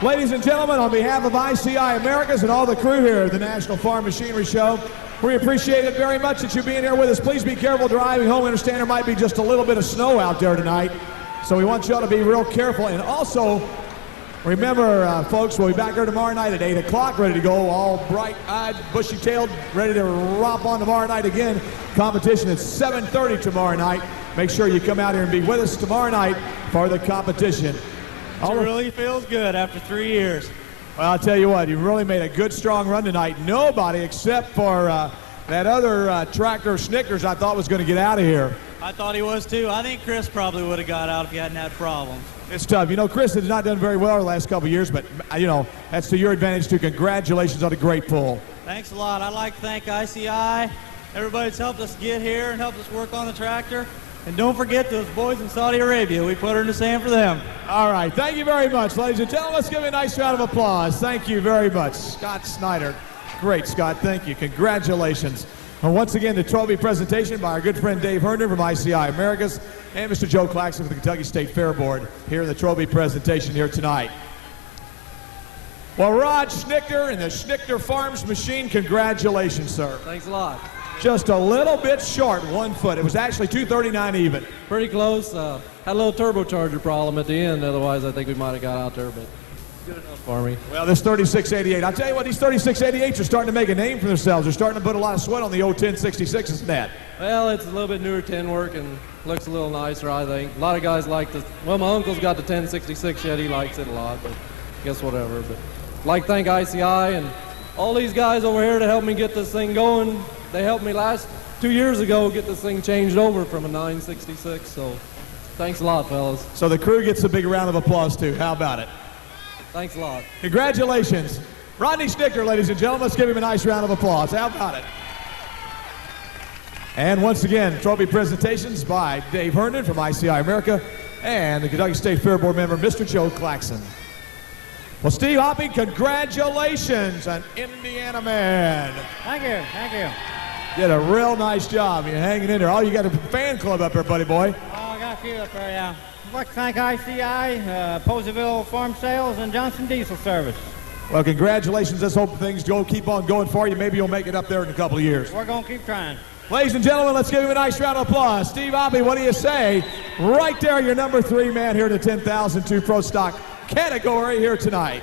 Ladies and gentlemen, on behalf of ICI Americas and all the crew here at the National Farm Machinery Show, we appreciate it very much that you being here with us. Please be careful driving home. We understand there might be just a little bit of snow out there tonight, so we want you all to be real careful. And also, remember, folks, we'll be back here tomorrow night at 8 o'clock, ready to go, all bright-eyed, bushy-tailed, ready to romp on tomorrow night again. Competition at 7:30 tomorrow night. Make sure you come out here and be with us tomorrow night for the competition. It really feels good after 3 years. Well, I'll tell you what, you really made a good, strong run tonight. Nobody except for that other tractor, Snickers, I thought was going to get out of here. I thought he was too. I think Chris probably would have got out if he hadn't had problems. It's tough. You know, Chris has not done very well the last couple of years, but, you know, that's to your advantage, too. Congratulations on a great pull. Thanks a lot. I'd like to thank ICI. Everybody's helped us get here and helped us work on the tractor. And don't forget those boys in Saudi Arabia. We put her in the sand for them. All right. Thank you very much, ladies and gentlemen. Let's give you a nice round of applause. Thank you very much. Scott Snyder. Great, Scott. Thank you. Congratulations. And once again, the trophy presentation by our good friend Dave Herndon from ICI Americas and Mr. Joe Claxton from the Kentucky State Fair Board here in the trophy presentation here tonight. Well, Rod Schnicker and the Schnicker Farms machine, congratulations, sir. Thanks a lot. Just a little bit short, 1 foot. It was actually 239 even. Pretty close. Had a little turbocharger problem at the end. Otherwise, I think we might have got out there, but good enough for me. Well, this 3688, I'll tell you what, these 3688s are starting to make a name for themselves. They're starting to put a lot of sweat on the old 1066s net. Well, it's a little bit newer tin work and looks a little nicer, I think. A lot of guys like the, well, my uncle's got the 1066 yet. He likes it a lot, but I guess whatever. But I'd like to thank ICI and all these guys over here to help me get this thing going. They helped me 2 years ago get this thing changed over from a 966, so thanks a lot, fellas. So the crew gets a big round of applause, too. How about it? Thanks a lot. Congratulations. Rodney Schnicker, ladies and gentlemen. Let's give him a nice round of applause. How about it? And once again, trophy presentations by Dave Herndon from ICI America and the Kentucky State Fair Board member, Mr. Joe Claxton. Well, Steve Hoppe, congratulations, an Indiana man. Thank you, thank you. You did a real nice job. You're hanging in there. Oh, you got a fan club up there, buddy boy. Oh, I got a few up there, yeah. I'd like to thank ICI, Poseyville Farm Sales, and Johnson Diesel Service. Well, congratulations. Let's hope things keep on going for you. Maybe you'll make it up there in a couple of years. We're going to keep trying. Ladies and gentlemen, let's give him a nice round of applause. Steve Hoppe, what do you say? Right there, your number 3 man here in the 10,002 Pro Stock category here tonight.